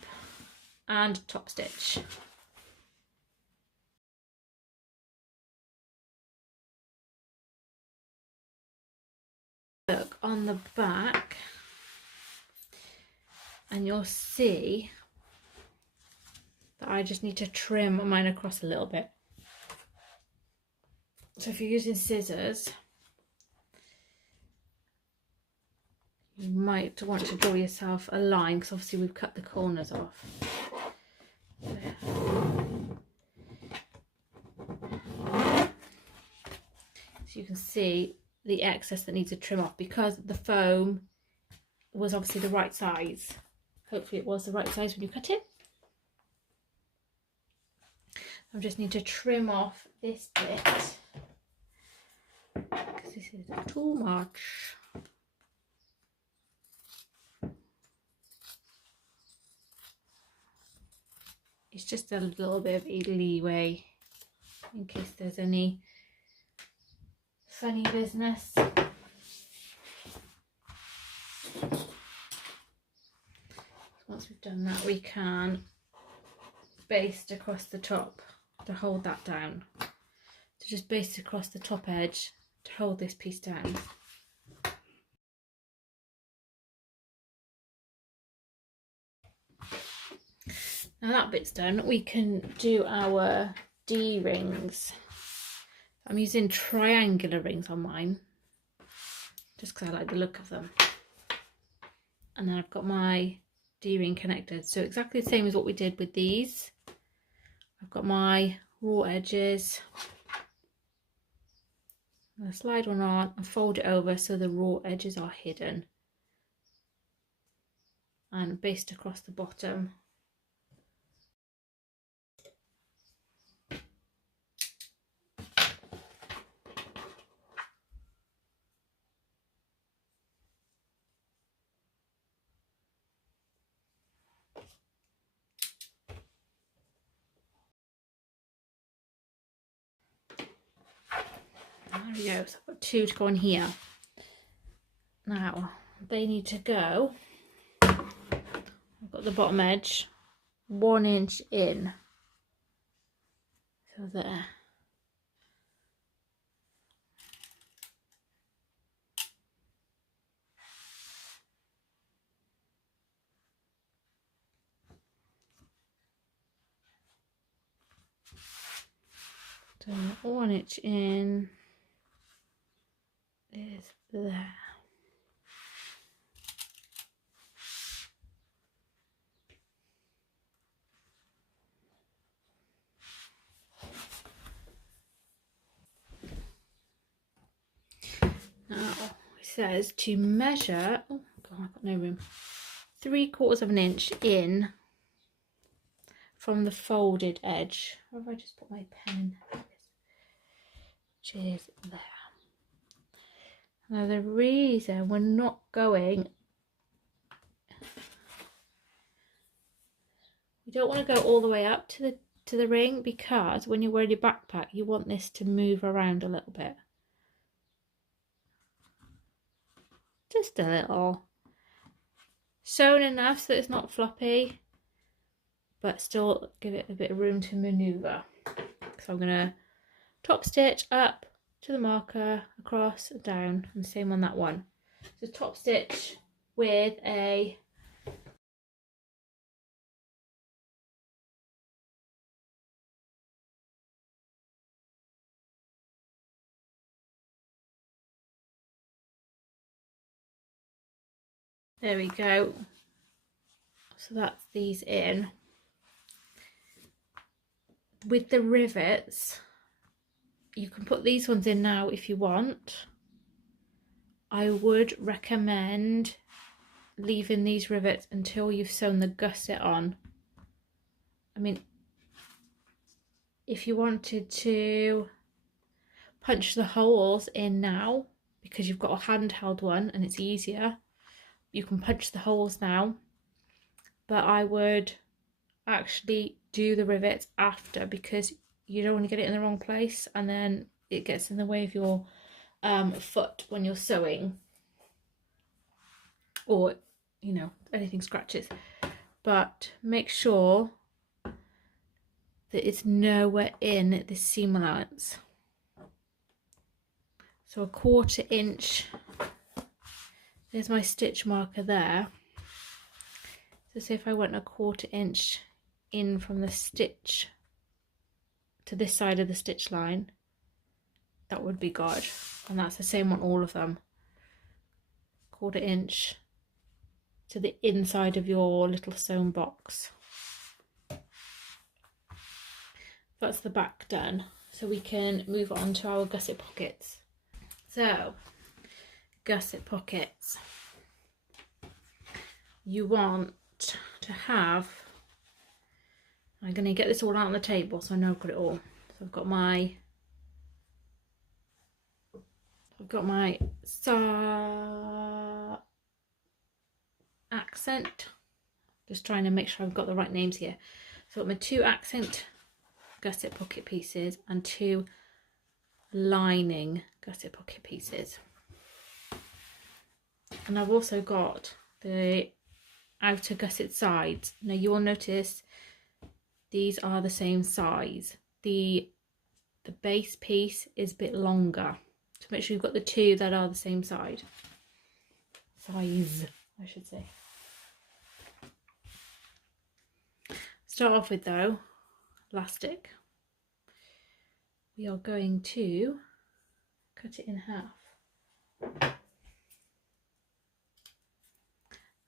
and top stitch. Look on the back and you'll see that I just need to trim mine across a little bit. So if you're using scissors, you might want to draw yourself a line, because obviously we've cut the corners off. So you can see the excess that needs to trim off, because the foam was obviously the right size. Hopefully it was the right size when you cut it. I just need to trim off this bit because this is too much. It's just a little bit of leeway in case there's any funny business. Once we've done that, we can baste across the top to hold that down. So just baste across the top edge to hold this piece down. Now that bit's done, we can do our D-rings. I'm using triangular rings on mine, just because I like the look of them. And then I've got my D-ring connected. So exactly the same as what we did with these. I've got my raw edges. I'm going to slide one on and fold it over so the raw edges are hidden. And baste across the bottom. There we go, so I've got two to go on here. Now, they need to go, I've got the bottom edge 1 inch in. So there. So 1 inch in is there. Now it says to measure, oh god, I've got no room, 3/4 of an inch in from the folded edge. Or have I just put my pen in? Which is there. Now the reason we're not going, we don't want to go all the way up to the ring, because when you're wearing your backpack you want this to move around a little bit. Just a little. Sewn enough so it's not floppy. but still give it a bit of room to maneuver. So I'm going to top stitch up to the marker, across, down, and the same on that one. So top stitch with a there we go. So that's these in. With the rivets, you can put these ones in now if you want. I would recommend leaving these rivets until you've sewn the gusset on. I mean, if you wanted to punch the holes in now, because you've got a handheld one and it's easier, you can punch the holes now, but I would actually do the rivets after, because you don't want to get it in the wrong place and then it gets in the way of your foot when you're sewing, or you know, anything scratches. But make sure that it's nowhere in the seam allowance. So a 1/4 inch, there's my stitch marker there. So say if I went a 1/4 inch in from the stitch to this side of the stitch line, that would be good. And that's the same on all of them. 1/4 inch to the inside of your little sewn box. That's the back done. So we can move on to our gusset pockets. So, gusset pockets. You want to have, I'm going to get this all out on the table so I know I've got it all. So I've got my accent, just trying to make sure I've got the right names here. So I've got my 2 accent gusset pocket pieces and 2 lining gusset pocket pieces, and I've also got the outer gusset sides. Now you will notice these are the same size. The base piece is a bit longer, so make sure you've got the 2 that are the same size, I should say. Start off with, though, elastic. We are going to cut it in half.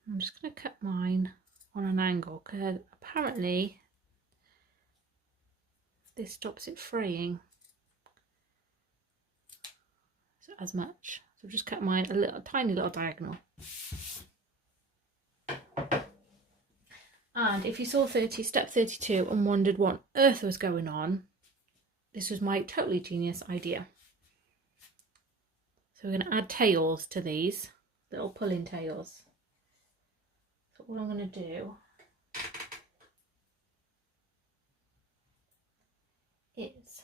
I'm just going to cut mine on an angle because apparently this stops it fraying as much. So I've just cut mine a tiny little diagonal. And if you saw step 32 and wondered what on earth was going on, this was my totally genius idea. So we're going to add tails to these, little pulling tails. So what I'm going to do is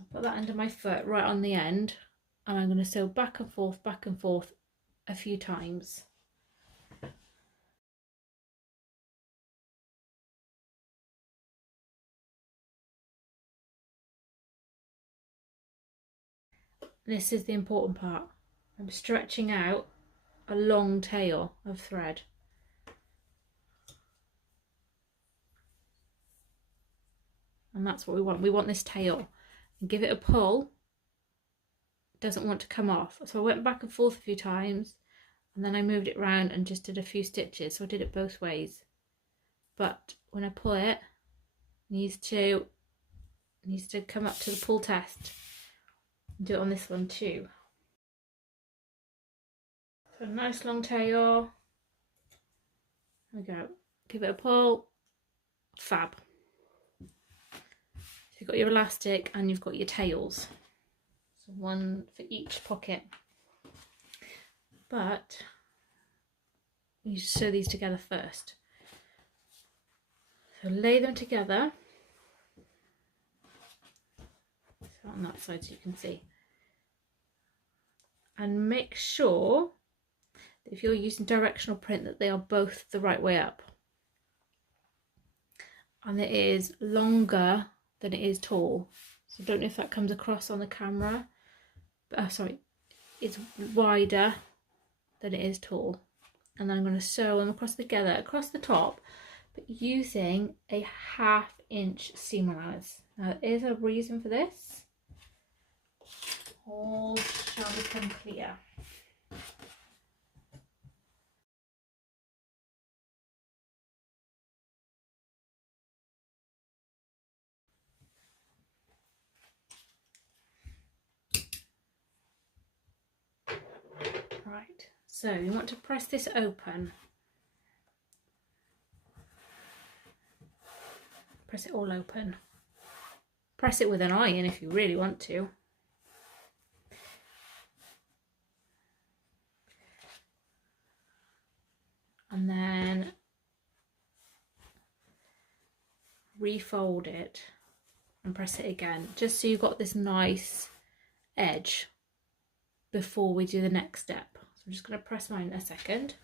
I'll put that under my foot right on the end, and I'm going to sew back and forth a few times. This is the important part. I'm stretching out a long tail of thread. And that's what we want. We want this tail. And give it a pull. It doesn't want to come off. So I went back and forth a few times, and then I moved it around and just did a few stitches. So I did it both ways. But when I pull it, it needs to come up to the pull test. Do it on this one too. So a nice long tail. There we go. Give it a pull. Fab. So you've got your elastic and you've got your tails. So one for each pocket. But you sew these together first. So lay them together. So on that side so you can see. And make sure that if you're using directional print that they are both the right way up. and it is longer than it is tall. So I don't know if that comes across on the camera, but sorry, it's wider than it is tall. And then I'm going to sew them across together across the top, but using a 1/2 inch seam allowance. Now there is a reason for this. All shall become clear. Right, so you want to press this open. Press it all open. Press it with an iron if you really want to. And then refold it and press it again, just so you've got this nice edge before we do the next step. So I'm just going to press mine a second.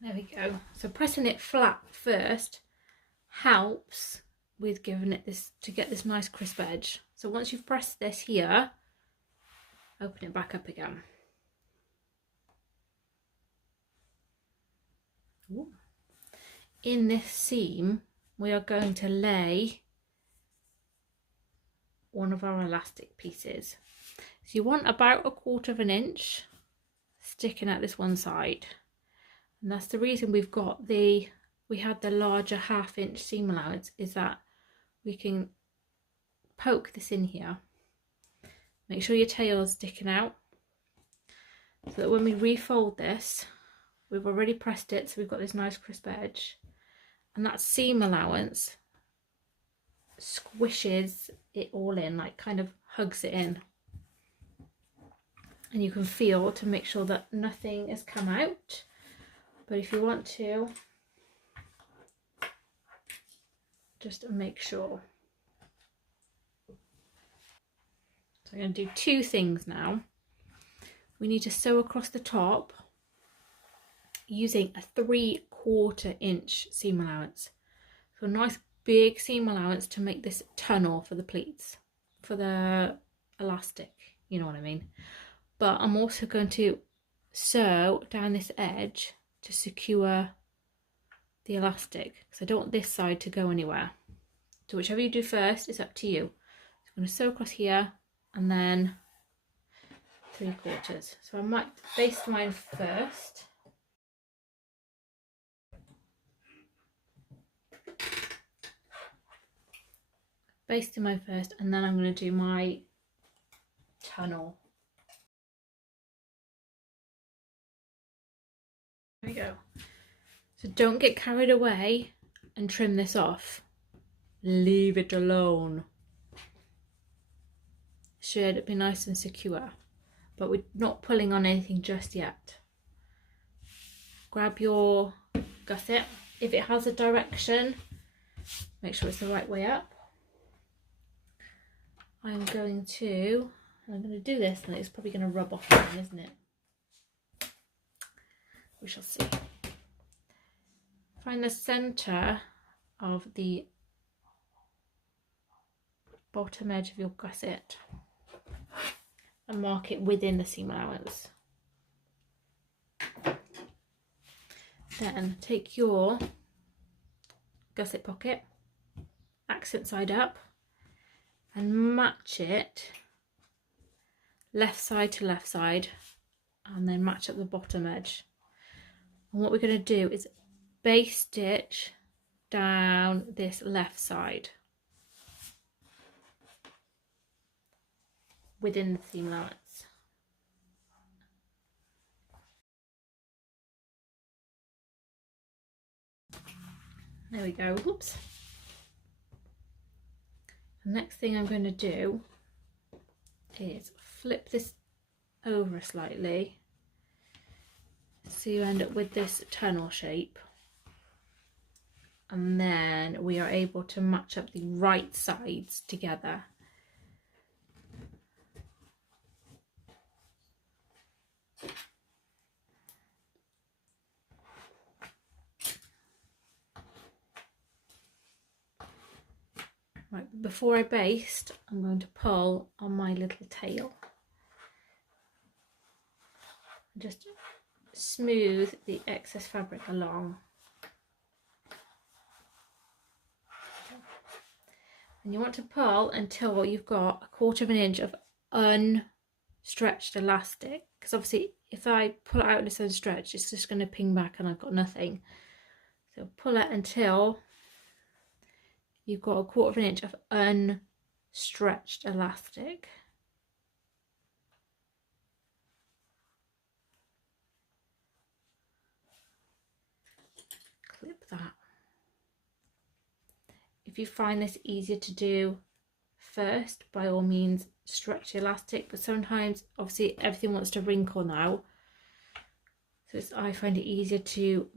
There we go. So pressing it flat first helps with giving it this, to get this nice crisp edge. So once you've pressed this here, open it back up again. Ooh. In this seam we are going to lay one of our elastic pieces. So you want about 1/4 inch sticking at this one side, and that's the reason we had the larger 1/2 inch seam allowance, is that we can poke this in here. Make sure your tail is sticking out, so that when we refold this, we've already pressed it, so we've got this nice crisp edge, and that seam allowance squishes it all in, like kind of hugs it in, and you can feel to make sure that nothing has come out. But if you want to, just make sure. So I'm going to do 2 things now. We need to sew across the top using a 3/4 inch seam allowance. So a nice big seam allowance to make this tunnel for the pleats, for the elastic, you know what I mean. But I'm also going to sew down this edge to secure the elastic, because I don't want this side to go anywhere. So whichever you do first is up to you. So I'm going to sew across here and then 3/4. So I might baste mine first. Basting mine first, and then I'm going to do my tunnel. There we go. So don't get carried away and trim this off. Leave it alone. Should be nice and secure, but we're not pulling on anything just yet. Grab your gusset. If it has a direction, make sure it's the right way up. I'm going to do this, and it's probably going to rub off again, isn't it? We shall see. Find the centre of the bottom edge of your gusset and mark it within the seam allowance. Then take your gusset pocket, accent side up, and match it left side to left side, and then match up the bottom edge. And what we're going to do is base stitch down this left side within the seam allowance. There we go. Whoops. The next thing I'm going to do is flip this over slightly, so you end up with this tunnel shape, and then we are able to match up the right sides together. Right, before I baste, I'm going to pull on my little tail. Just smooth the excess fabric along. And you want to pull until you've got 1/4 of an inch of unstretched elastic, because obviously if I pull it out and it's unstretched, it's just going to ping back and I've got nothing. So pull it until you've got 1/4 of an inch of unstretched elastic. Clip that. If you find this easier to do first, by all means stretch the elastic, but sometimes obviously everything wants to wrinkle now, so I find it easier to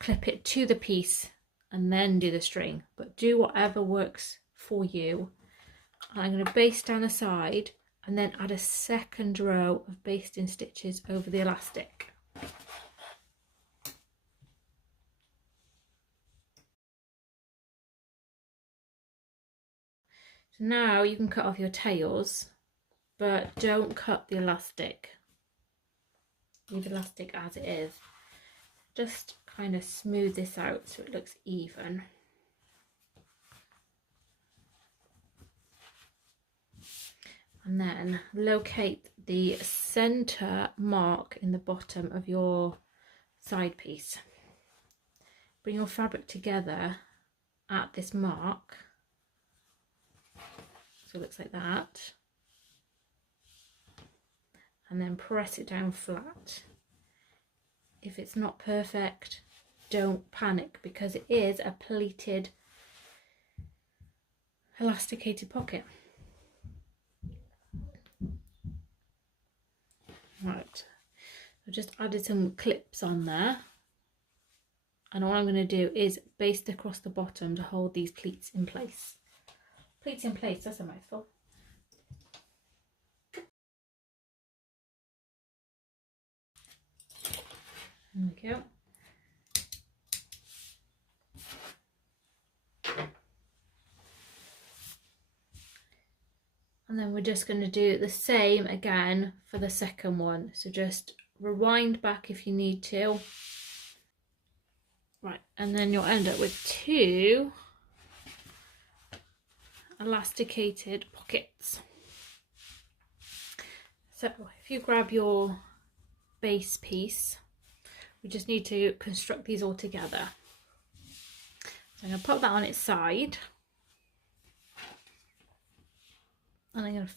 clip it to the piece and then do the string, but do whatever works for you. I'm going to baste down the side and then add a second row of basting stitches over the elastic. So now you can cut off your tails, but don't cut the elastic. Leave the elastic as it is. Just kind of smooth this out so it looks even. And then locate the center mark in the bottom of your side piece. Bring your fabric together at this mark, so it looks like that, and then press it down flat. If it's not perfect, don't panic, because it is a pleated elasticated pocket. Right, I've just added some clips on there, and all I'm going to do is baste across the bottom to hold these pleats in place. Pleats in place, that's a mouthful. There we go. And then we're just going to do the same again for the second one. So just rewind back if you need to. Right, and then you'll end up with 2 elasticated pockets. So if you grab your base piece, we just need to construct these all together. So I'm going to pop that on its side. And I'm going to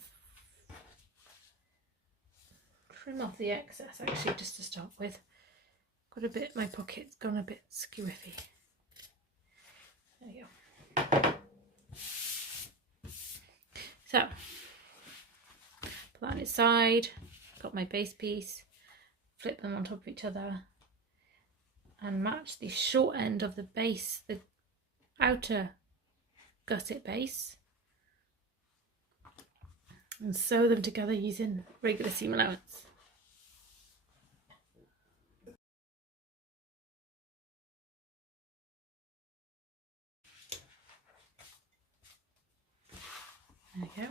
trim off the excess actually, just to start with. Got a bit, my pocket's gone a bit skewiffy. There you go. So, put that on its side, got my base piece, flip them on top of each other, and match the short end of the base, the outer gusset base, and sew them together using regular seam allowance. There we go.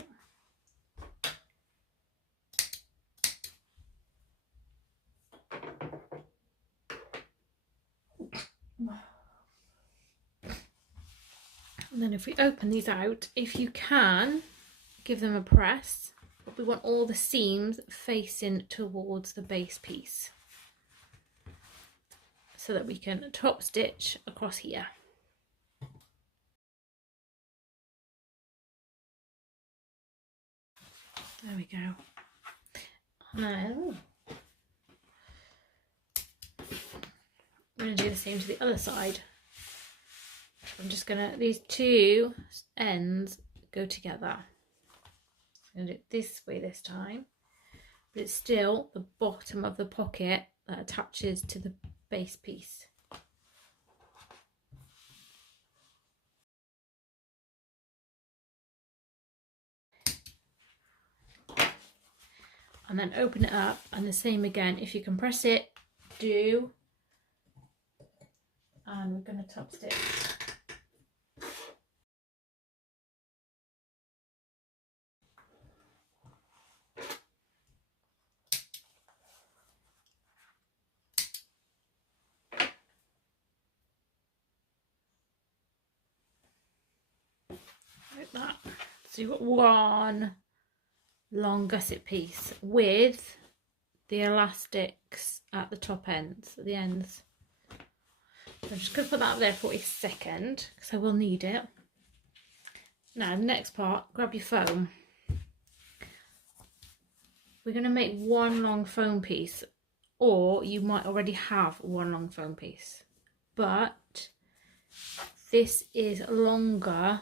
And then if we open these out, if you can, give them a press, but we want all the seams facing towards the base piece so that we can top stitch across here. There we go. Now we're going to do the same to the other side. I'm just going to, these 2 ends go together. I'm going to do it this way this time, but it's still the bottom of the pocket that attaches to the base piece. And then open it up, and the same again, if you can press it, do, and we're going to top stitch. So you've got one long gusset piece with the elastics at the top ends, at the ends. So I'm just going to put that there for a second because I will need it. Now the next part, grab your foam. We're going to make one long foam piece, or you might already have one long foam piece, but this is longer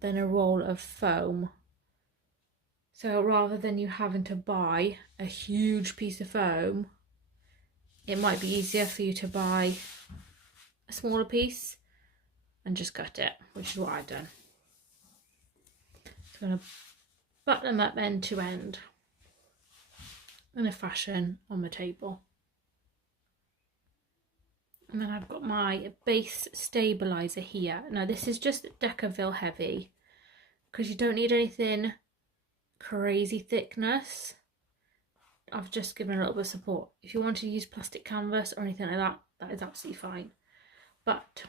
than a roll of foam. So rather than you having to buy a huge piece of foam, it might be easier for you to buy a smaller piece and just cut it, which is what I've done. So I'm going to butt them up end to end in a fashion on the table. And then I've got my base stabilizer here. Now this is just Decaville heavy because you don't need anything crazy thickness. I've just given a little bit of support. If you want to use plastic canvas or anything like that, that is absolutely fine. But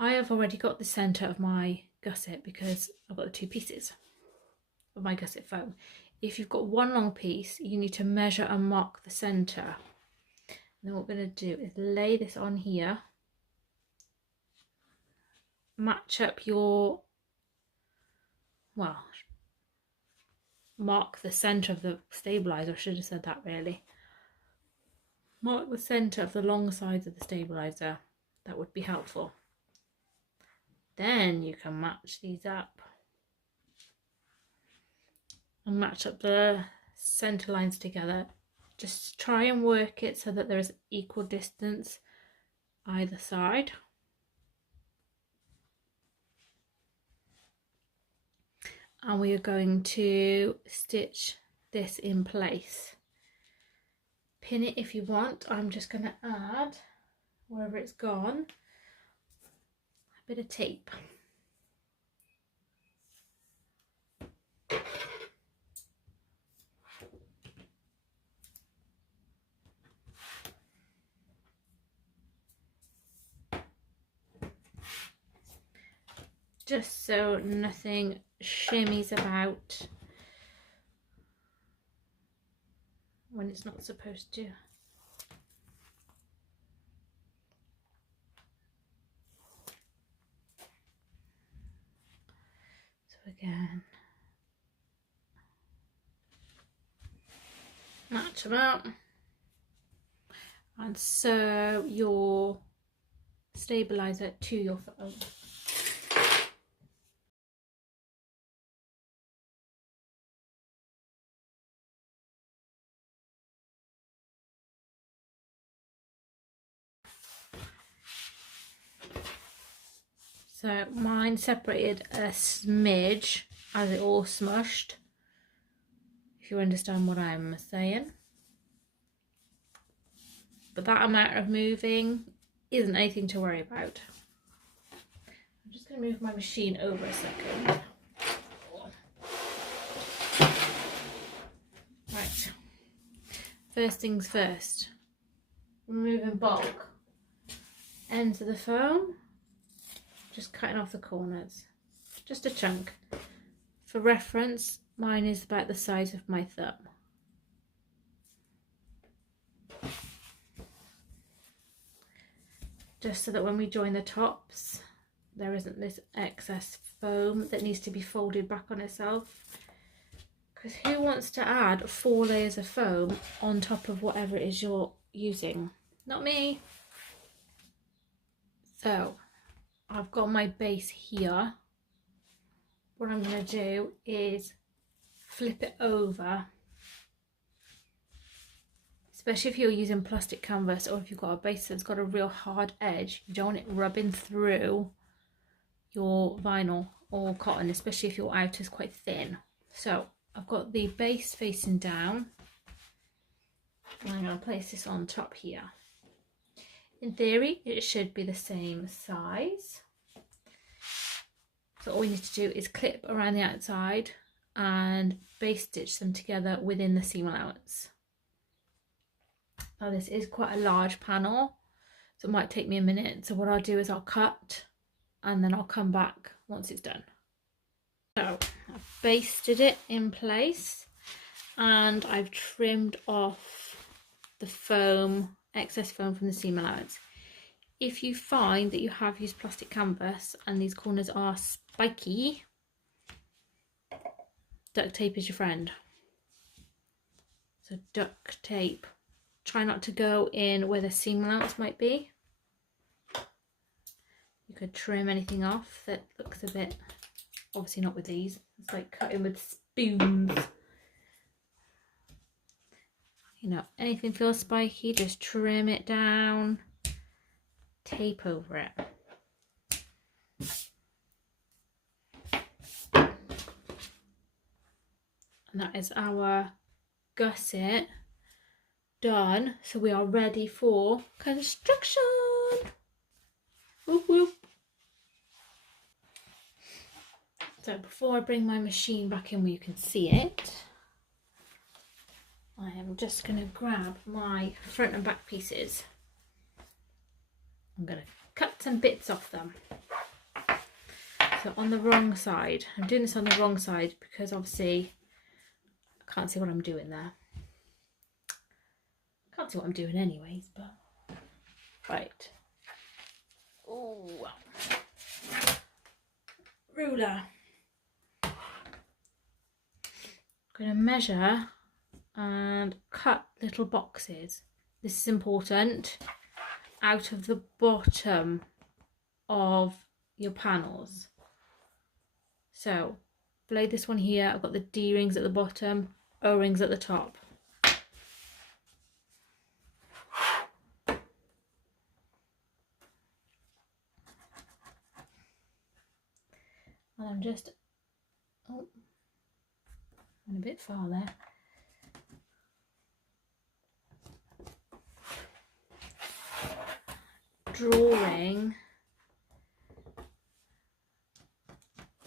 I have already got the centre of my gusset because I've got the two pieces of my gusset foam. If you've got one long piece, you need to measure and mark the centre. And then what we're going to do is lay this on here, match up your, well, mark the centre of the stabiliser. I should have said that really. Mark the centre of the long sides of the stabiliser. That would be helpful. Then you can match these up and match up the centre lines together. Just try and work it so that there is equal distance either side. And we are going to stitch this in place. Pin it if you want. I'm just going to add, wherever it's gone, a bit of tape. Just so nothing shimmies about when it's not supposed to. So again, match them up and sew your stabilizer to your foam. So mine separated a smidge as it all smushed, if you understand what I'm saying. But that amount of moving isn't anything to worry about. I'm just going to move my machine over a second. Right, first things first, removing bulk ends of the foam, just cutting off the corners, just a chunk. For reference, mine is about the size of my thumb. Just so that when we join the tops, there isn't this excess foam that needs to be folded back on itself. Because who wants to add 4 layers of foam on top of whatever it is you're using? Not me. So I've got my base here. What I'm going to do is flip it over, especially if you're using plastic canvas or if you've got a base that's got a real hard edge. You don't want it rubbing through your vinyl or cotton, especially if your outer is quite thin. So I've got the base facing down and I'm going to place this on top here. In theory, it should be the same size. So all we need to do is clip around the outside and base stitch them together within the seam allowance. Now this is quite a large panel, so it might take me a minute. So what I'll do is I'll cut and then I'll come back once it's done. So I've basted it in place and I've trimmed off the foam, excess foam from the seam allowance. If you find that you have used plastic canvas and these corners are spiky, duct tape is your friend. So duct tape, try not to go in where the seam allowance might be. You could trim anything off that looks a bit, obviously not with these, it's like cutting with spoons. You know, anything feels spiky, just trim it down, tape over it. And that is our gusset done, so we are ready for construction. Whoop whoop. So before I bring my machine back in where you can see it, I am just going to grab my front and back pieces. I'm going to cut some bits off them. So on the wrong side, I'm doing this on the wrong side because obviously I can't see what I'm doing there. Can't see what I'm doing anyways, but right. Oh, ruler. I'm going to measure and cut little boxes. This is important, out of the bottom of your panels. So blade this one here, I've got the D rings at the bottom, O rings at the top. And I'm just, oh, went a bit far there. Drawing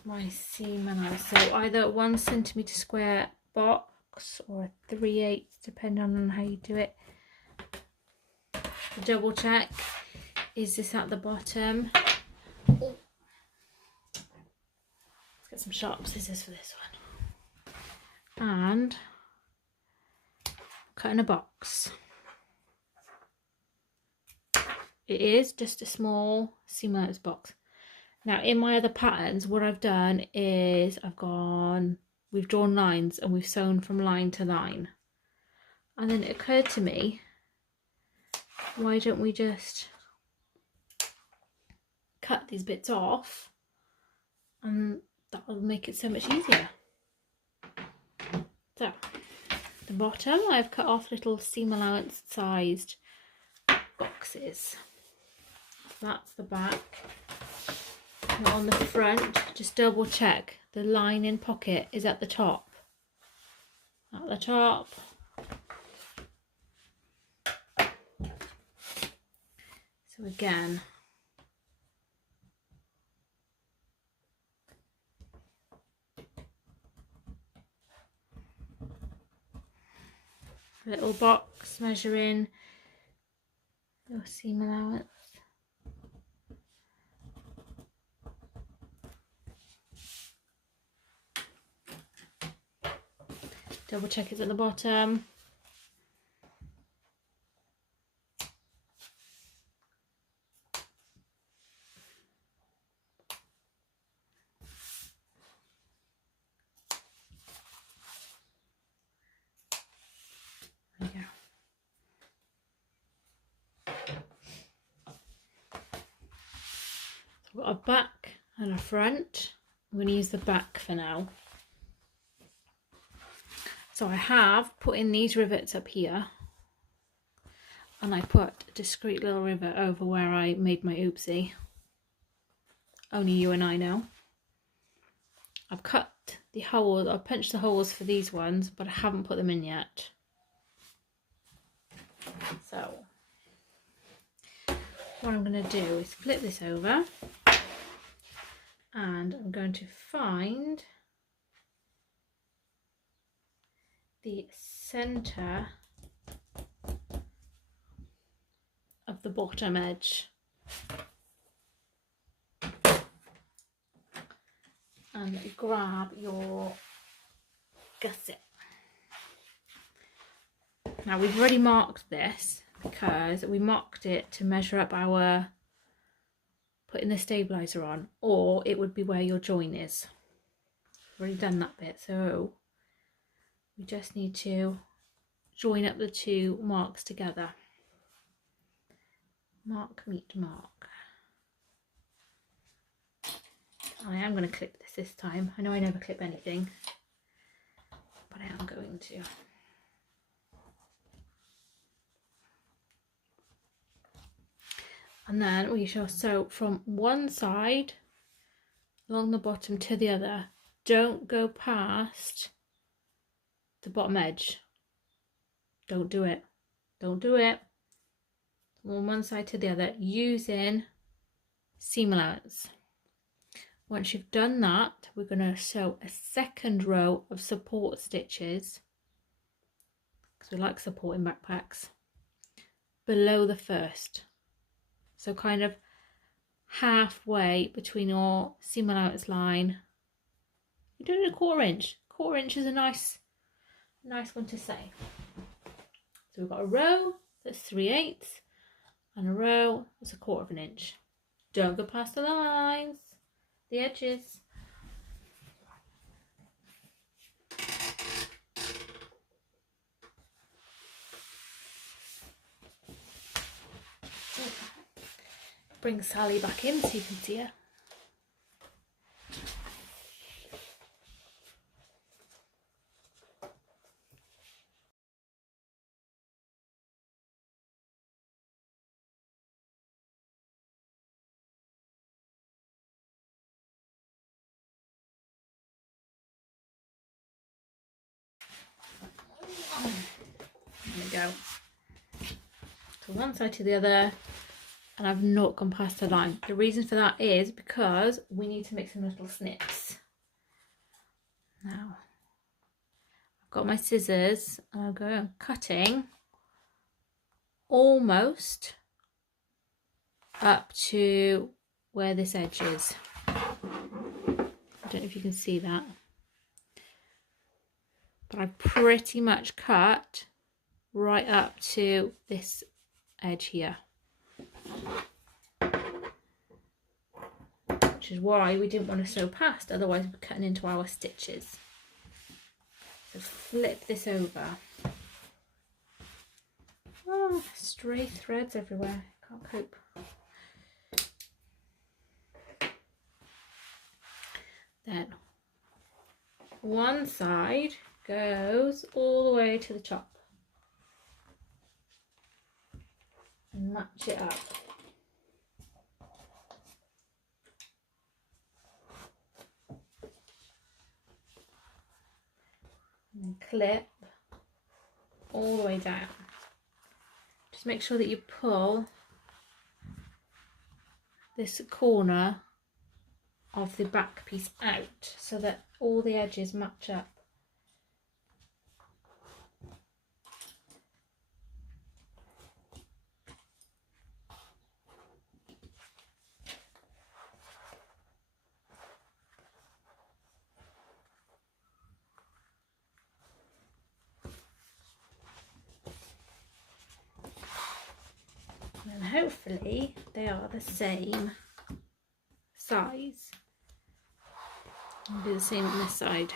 my seam allowance, so either a 1 centimetre square box or a 3/8, depending on how you do it. Double check, is this at the bottom? Oh. Let's get some sharp scissors for this one. And cut in a box. It is just a small seam allowance box. Now in my other patterns, what I've done is we've drawn lines and we've sewn from line to line. And then it occurred to me, why don't we just cut these bits off and that will make it so much easier. So the bottom, I've cut off little seam allowance sized boxes. That's the back. Now on the front, just double check the lining pocket is at the top. At the top. So again, little box measuring your seam allowance. Double check it's at the bottom. There you go. So we've got a back and a front. I'm going to use the back for now. So I have put in these rivets up here, and I put a discreet little rivet over where I made my oopsie. Only you and I know. I've cut the holes, I've punched the holes for these ones, but I haven't put them in yet. So what I'm going to do is flip this over, and I'm going to find the center of the bottom edge, and and grab your gusset. Now we've already marked this because we marked it to measure up our putting the stabilizer on, or it would be where your join is. I've already done that bit, so we just need to join up the two marks together. Mark, meet, mark. I am going to clip this time. I know I never clip anything, but I am going to. And then we shall sew from one side along the bottom to the other. Don't go past the bottom edge. Don't do it. Don't do it. From one side to the other using seam allowance. Once you've done that, we're going to sew a second row of support stitches, because we like supporting backpacks, below the first. So kind of halfway between your seam allowance line. You're doing a 1/4 inch. 1/4 inch is a nice one to say. So we've got a row that's 3/8 and a row that's 1/4 inch. Don't go past the lines, the edges. Bring Sally back in so you can see her. There we go. So one side to the other, and I've not gone past the line. The reason for that is because we need to make some little snips. Now, I've got my scissors and I'm going cutting almost up to where this edge is. I don't know if you can see that, but I've pretty much cut right up to this edge here, which is why we didn't want to sew past, otherwise we're cutting into our stitches. So flip this over. Oh, stray threads everywhere, can't cope. Then one side goes all the way to the top and match it up. And then clip all the way down. Just make sure that you pull this corner of the back piece out so that all the edges match up. And hopefully they are the same size. I'll do the same on this side.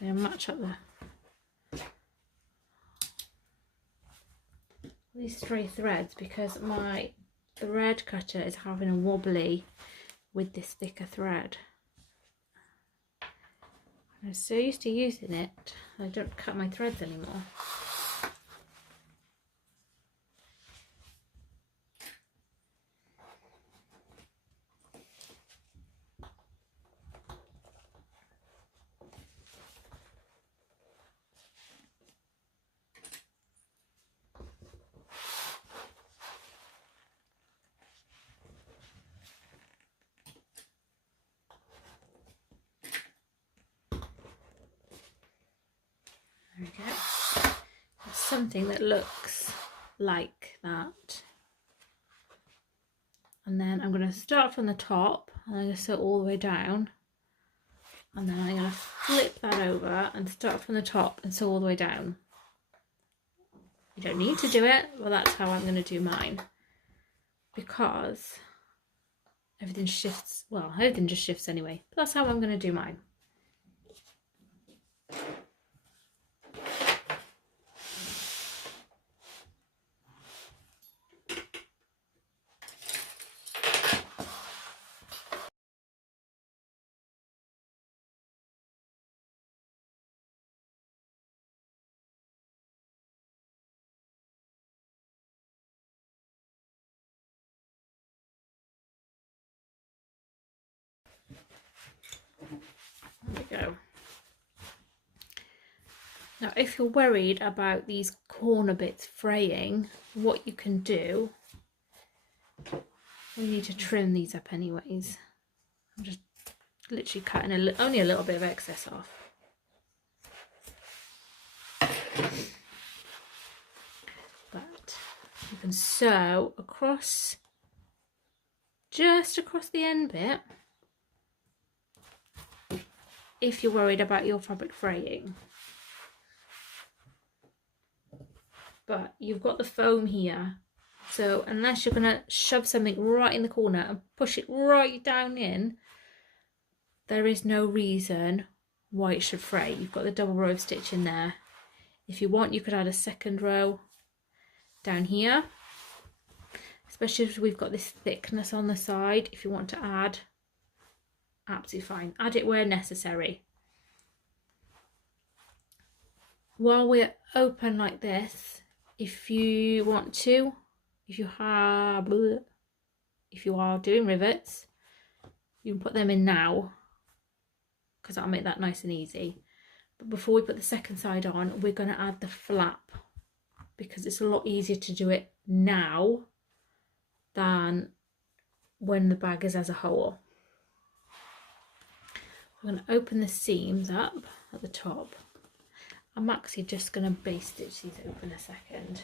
They'll match up these stray threads, because my thread cutter is having a wobbly with this thicker thread. I'm so used to using it, I don't cut my threads anymore. There we go. It's something that looks like that. And then I'm going to start from the top and I'm going to sew all the way down and then I'm going to flip that over and start from the top and sew all the way down. You don't need to do it, but that's how I'm going to do mine, because everything shifts, well, everything just shifts anyway, but that's how I'm going to do mine. There we go. Now, if you're worried about these corner bits fraying, what you can do, we need to trim these up anyways. I'm just literally cutting only a little bit of excess off. But you can sew across, just across the end bit, if you're worried about your fabric fraying. But you've got the foam here, so unless you're going to shove something right in the corner and push it right down in, there is no reason why it should fray. You've got the double row of stitch in there. If you want, you could add a second row down here, especially if we've got this thickness on the side. If you want to add, absolutely fine. Add it where necessary. While we're open like this, if you want to, if you are doing rivets, you can put them in now, because that'll make that nice and easy. But before we put the second side on, we're going to add the flap, because it's a lot easier to do it now than when the bag is as a whole. We're going to open the seams up at the top. I'm actually just going to base stitch these open a second.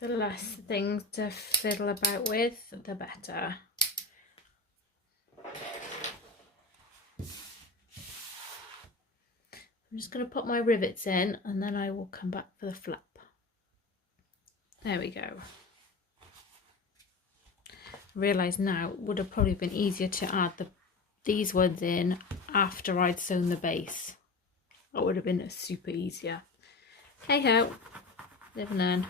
The less things to fiddle about with, the better. I'm just going to put my rivets in and then I will come back for the flap. There we go. I realise now it would have probably been easier to add these ones in after I'd sewn the base. That would have been super easier. Hey ho, live and learn.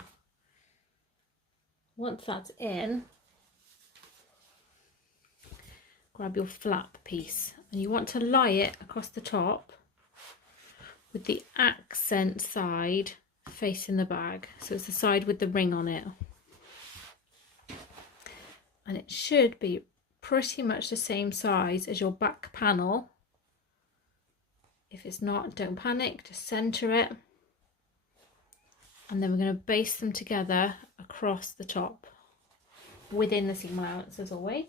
Once that's in, grab your flap piece and you want to lie it across the top with the accent side facing the bag. So it's the side with the ring on it. And it should be pretty much the same size as your back panel. If it's not, don't panic, just centre it. And then we're going to baste them together across the top within the seam allowance as always.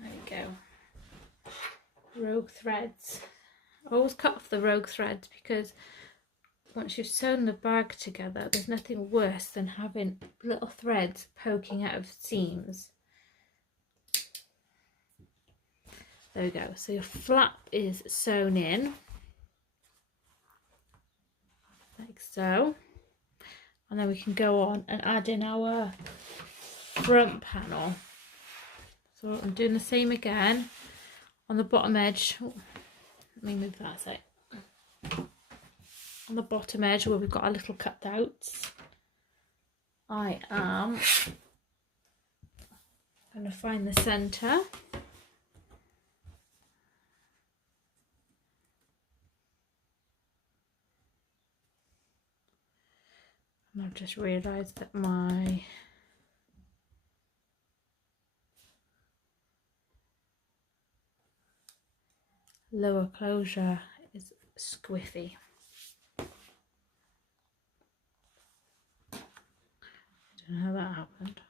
There we go. Rogue threads. I always cut off the rogue threads because once you've sewn the bag together, there's nothing worse than having little threads poking out of seams. There we go. So your flap is sewn in, like so. And then we can go on and add in our front panel. So I'm doing the same again on the bottom edge. Oh, let me move that a sec. On the bottom edge where we've got our little cutouts, I am going to find the centre. And I've just realised that my lower closure is squiffy. Don't know how that happened.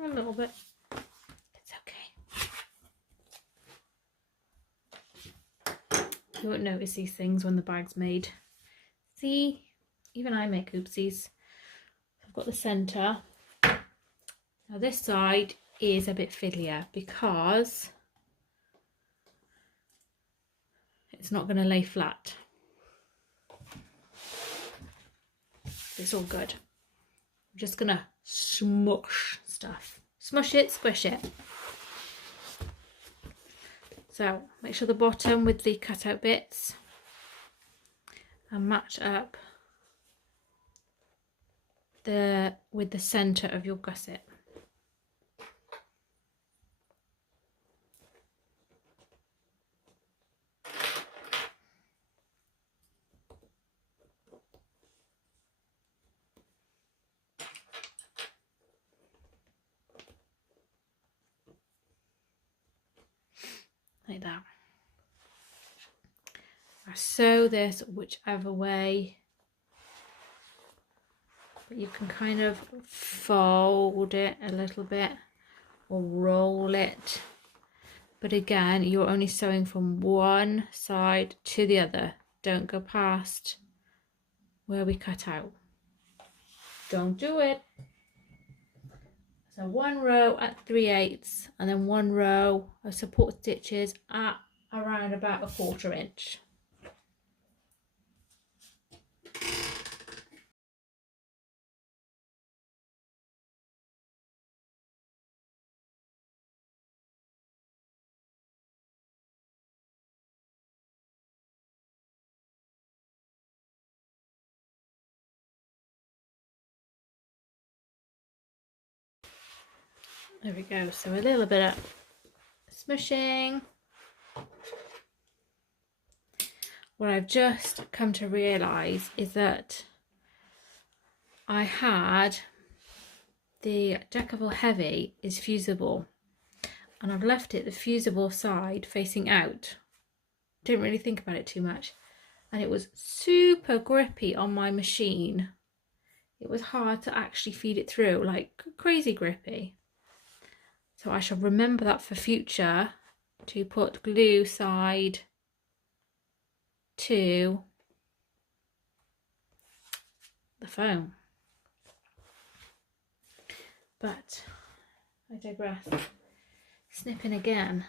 A little bit. It's okay. You won't notice these things when the bag's made. See, even I make oopsies. I've got the centre. Now this side is a bit fiddlier because it's not going to lay flat. It's all good. I'm just going to smush stuff. Smush it, squish it. So make sure the bottom with the cutout bits and match up with the centre of your gusset. Like that. I sew this whichever way, but you can kind of fold it a little bit or roll it. But again, you're only sewing from one side to the other. Don't go past where we cut out. Don't do it. So one row at 3/8 and then one row of support stitches at around about 1/4 inch. There we go. So a little bit of smushing. What I've just come to realise is that I had the Deckerville Heavy is fusible and I've left it the fusible side facing out. Didn't really think about it too much, and it was super grippy on my machine. It was hard to actually feed it through, like crazy grippy. So I shall remember that for future, to put glue side to the foam. But I digress. Snipping again.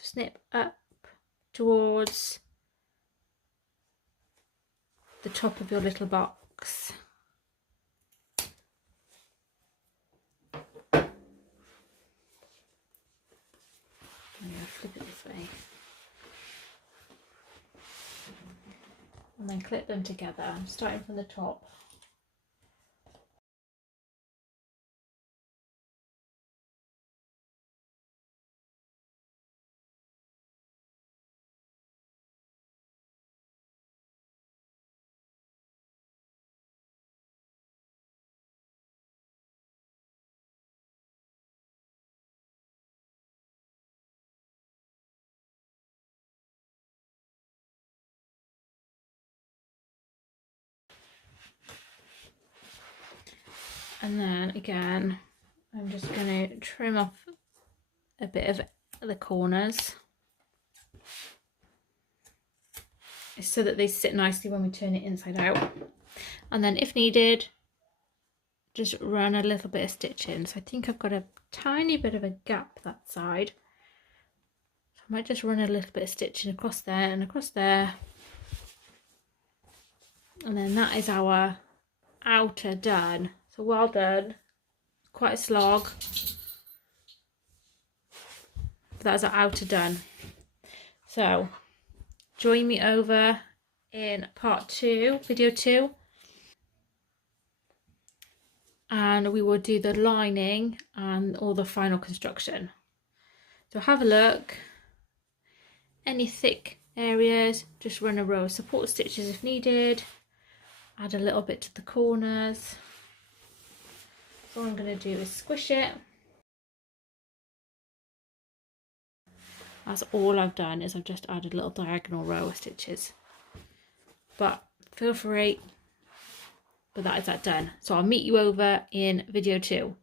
Snip up towards the top of your little box. I'm going to flip it this way. And then clip them together. I'm starting from the top. And then again, I'm just going to trim off a bit of the corners so that they sit nicely when we turn it inside out. And then if needed, just run a little bit of stitch in. So I think I've got a tiny bit of a gap that side. So I might just run a little bit of stitching across there and across there. And then that is our outer done. So well done. Quite a slog. But that's our outer done. So join me over in part 2, video 2. And we will do the lining and all the final construction. So have a look. Any thick areas, just run a row of support stitches if needed. Add a little bit to the corners. So what I'm going to do is squish it. That's all I've done, is I've just added a little diagonal row of stitches. But feel free But that is that done. So I'll meet you over in video 2.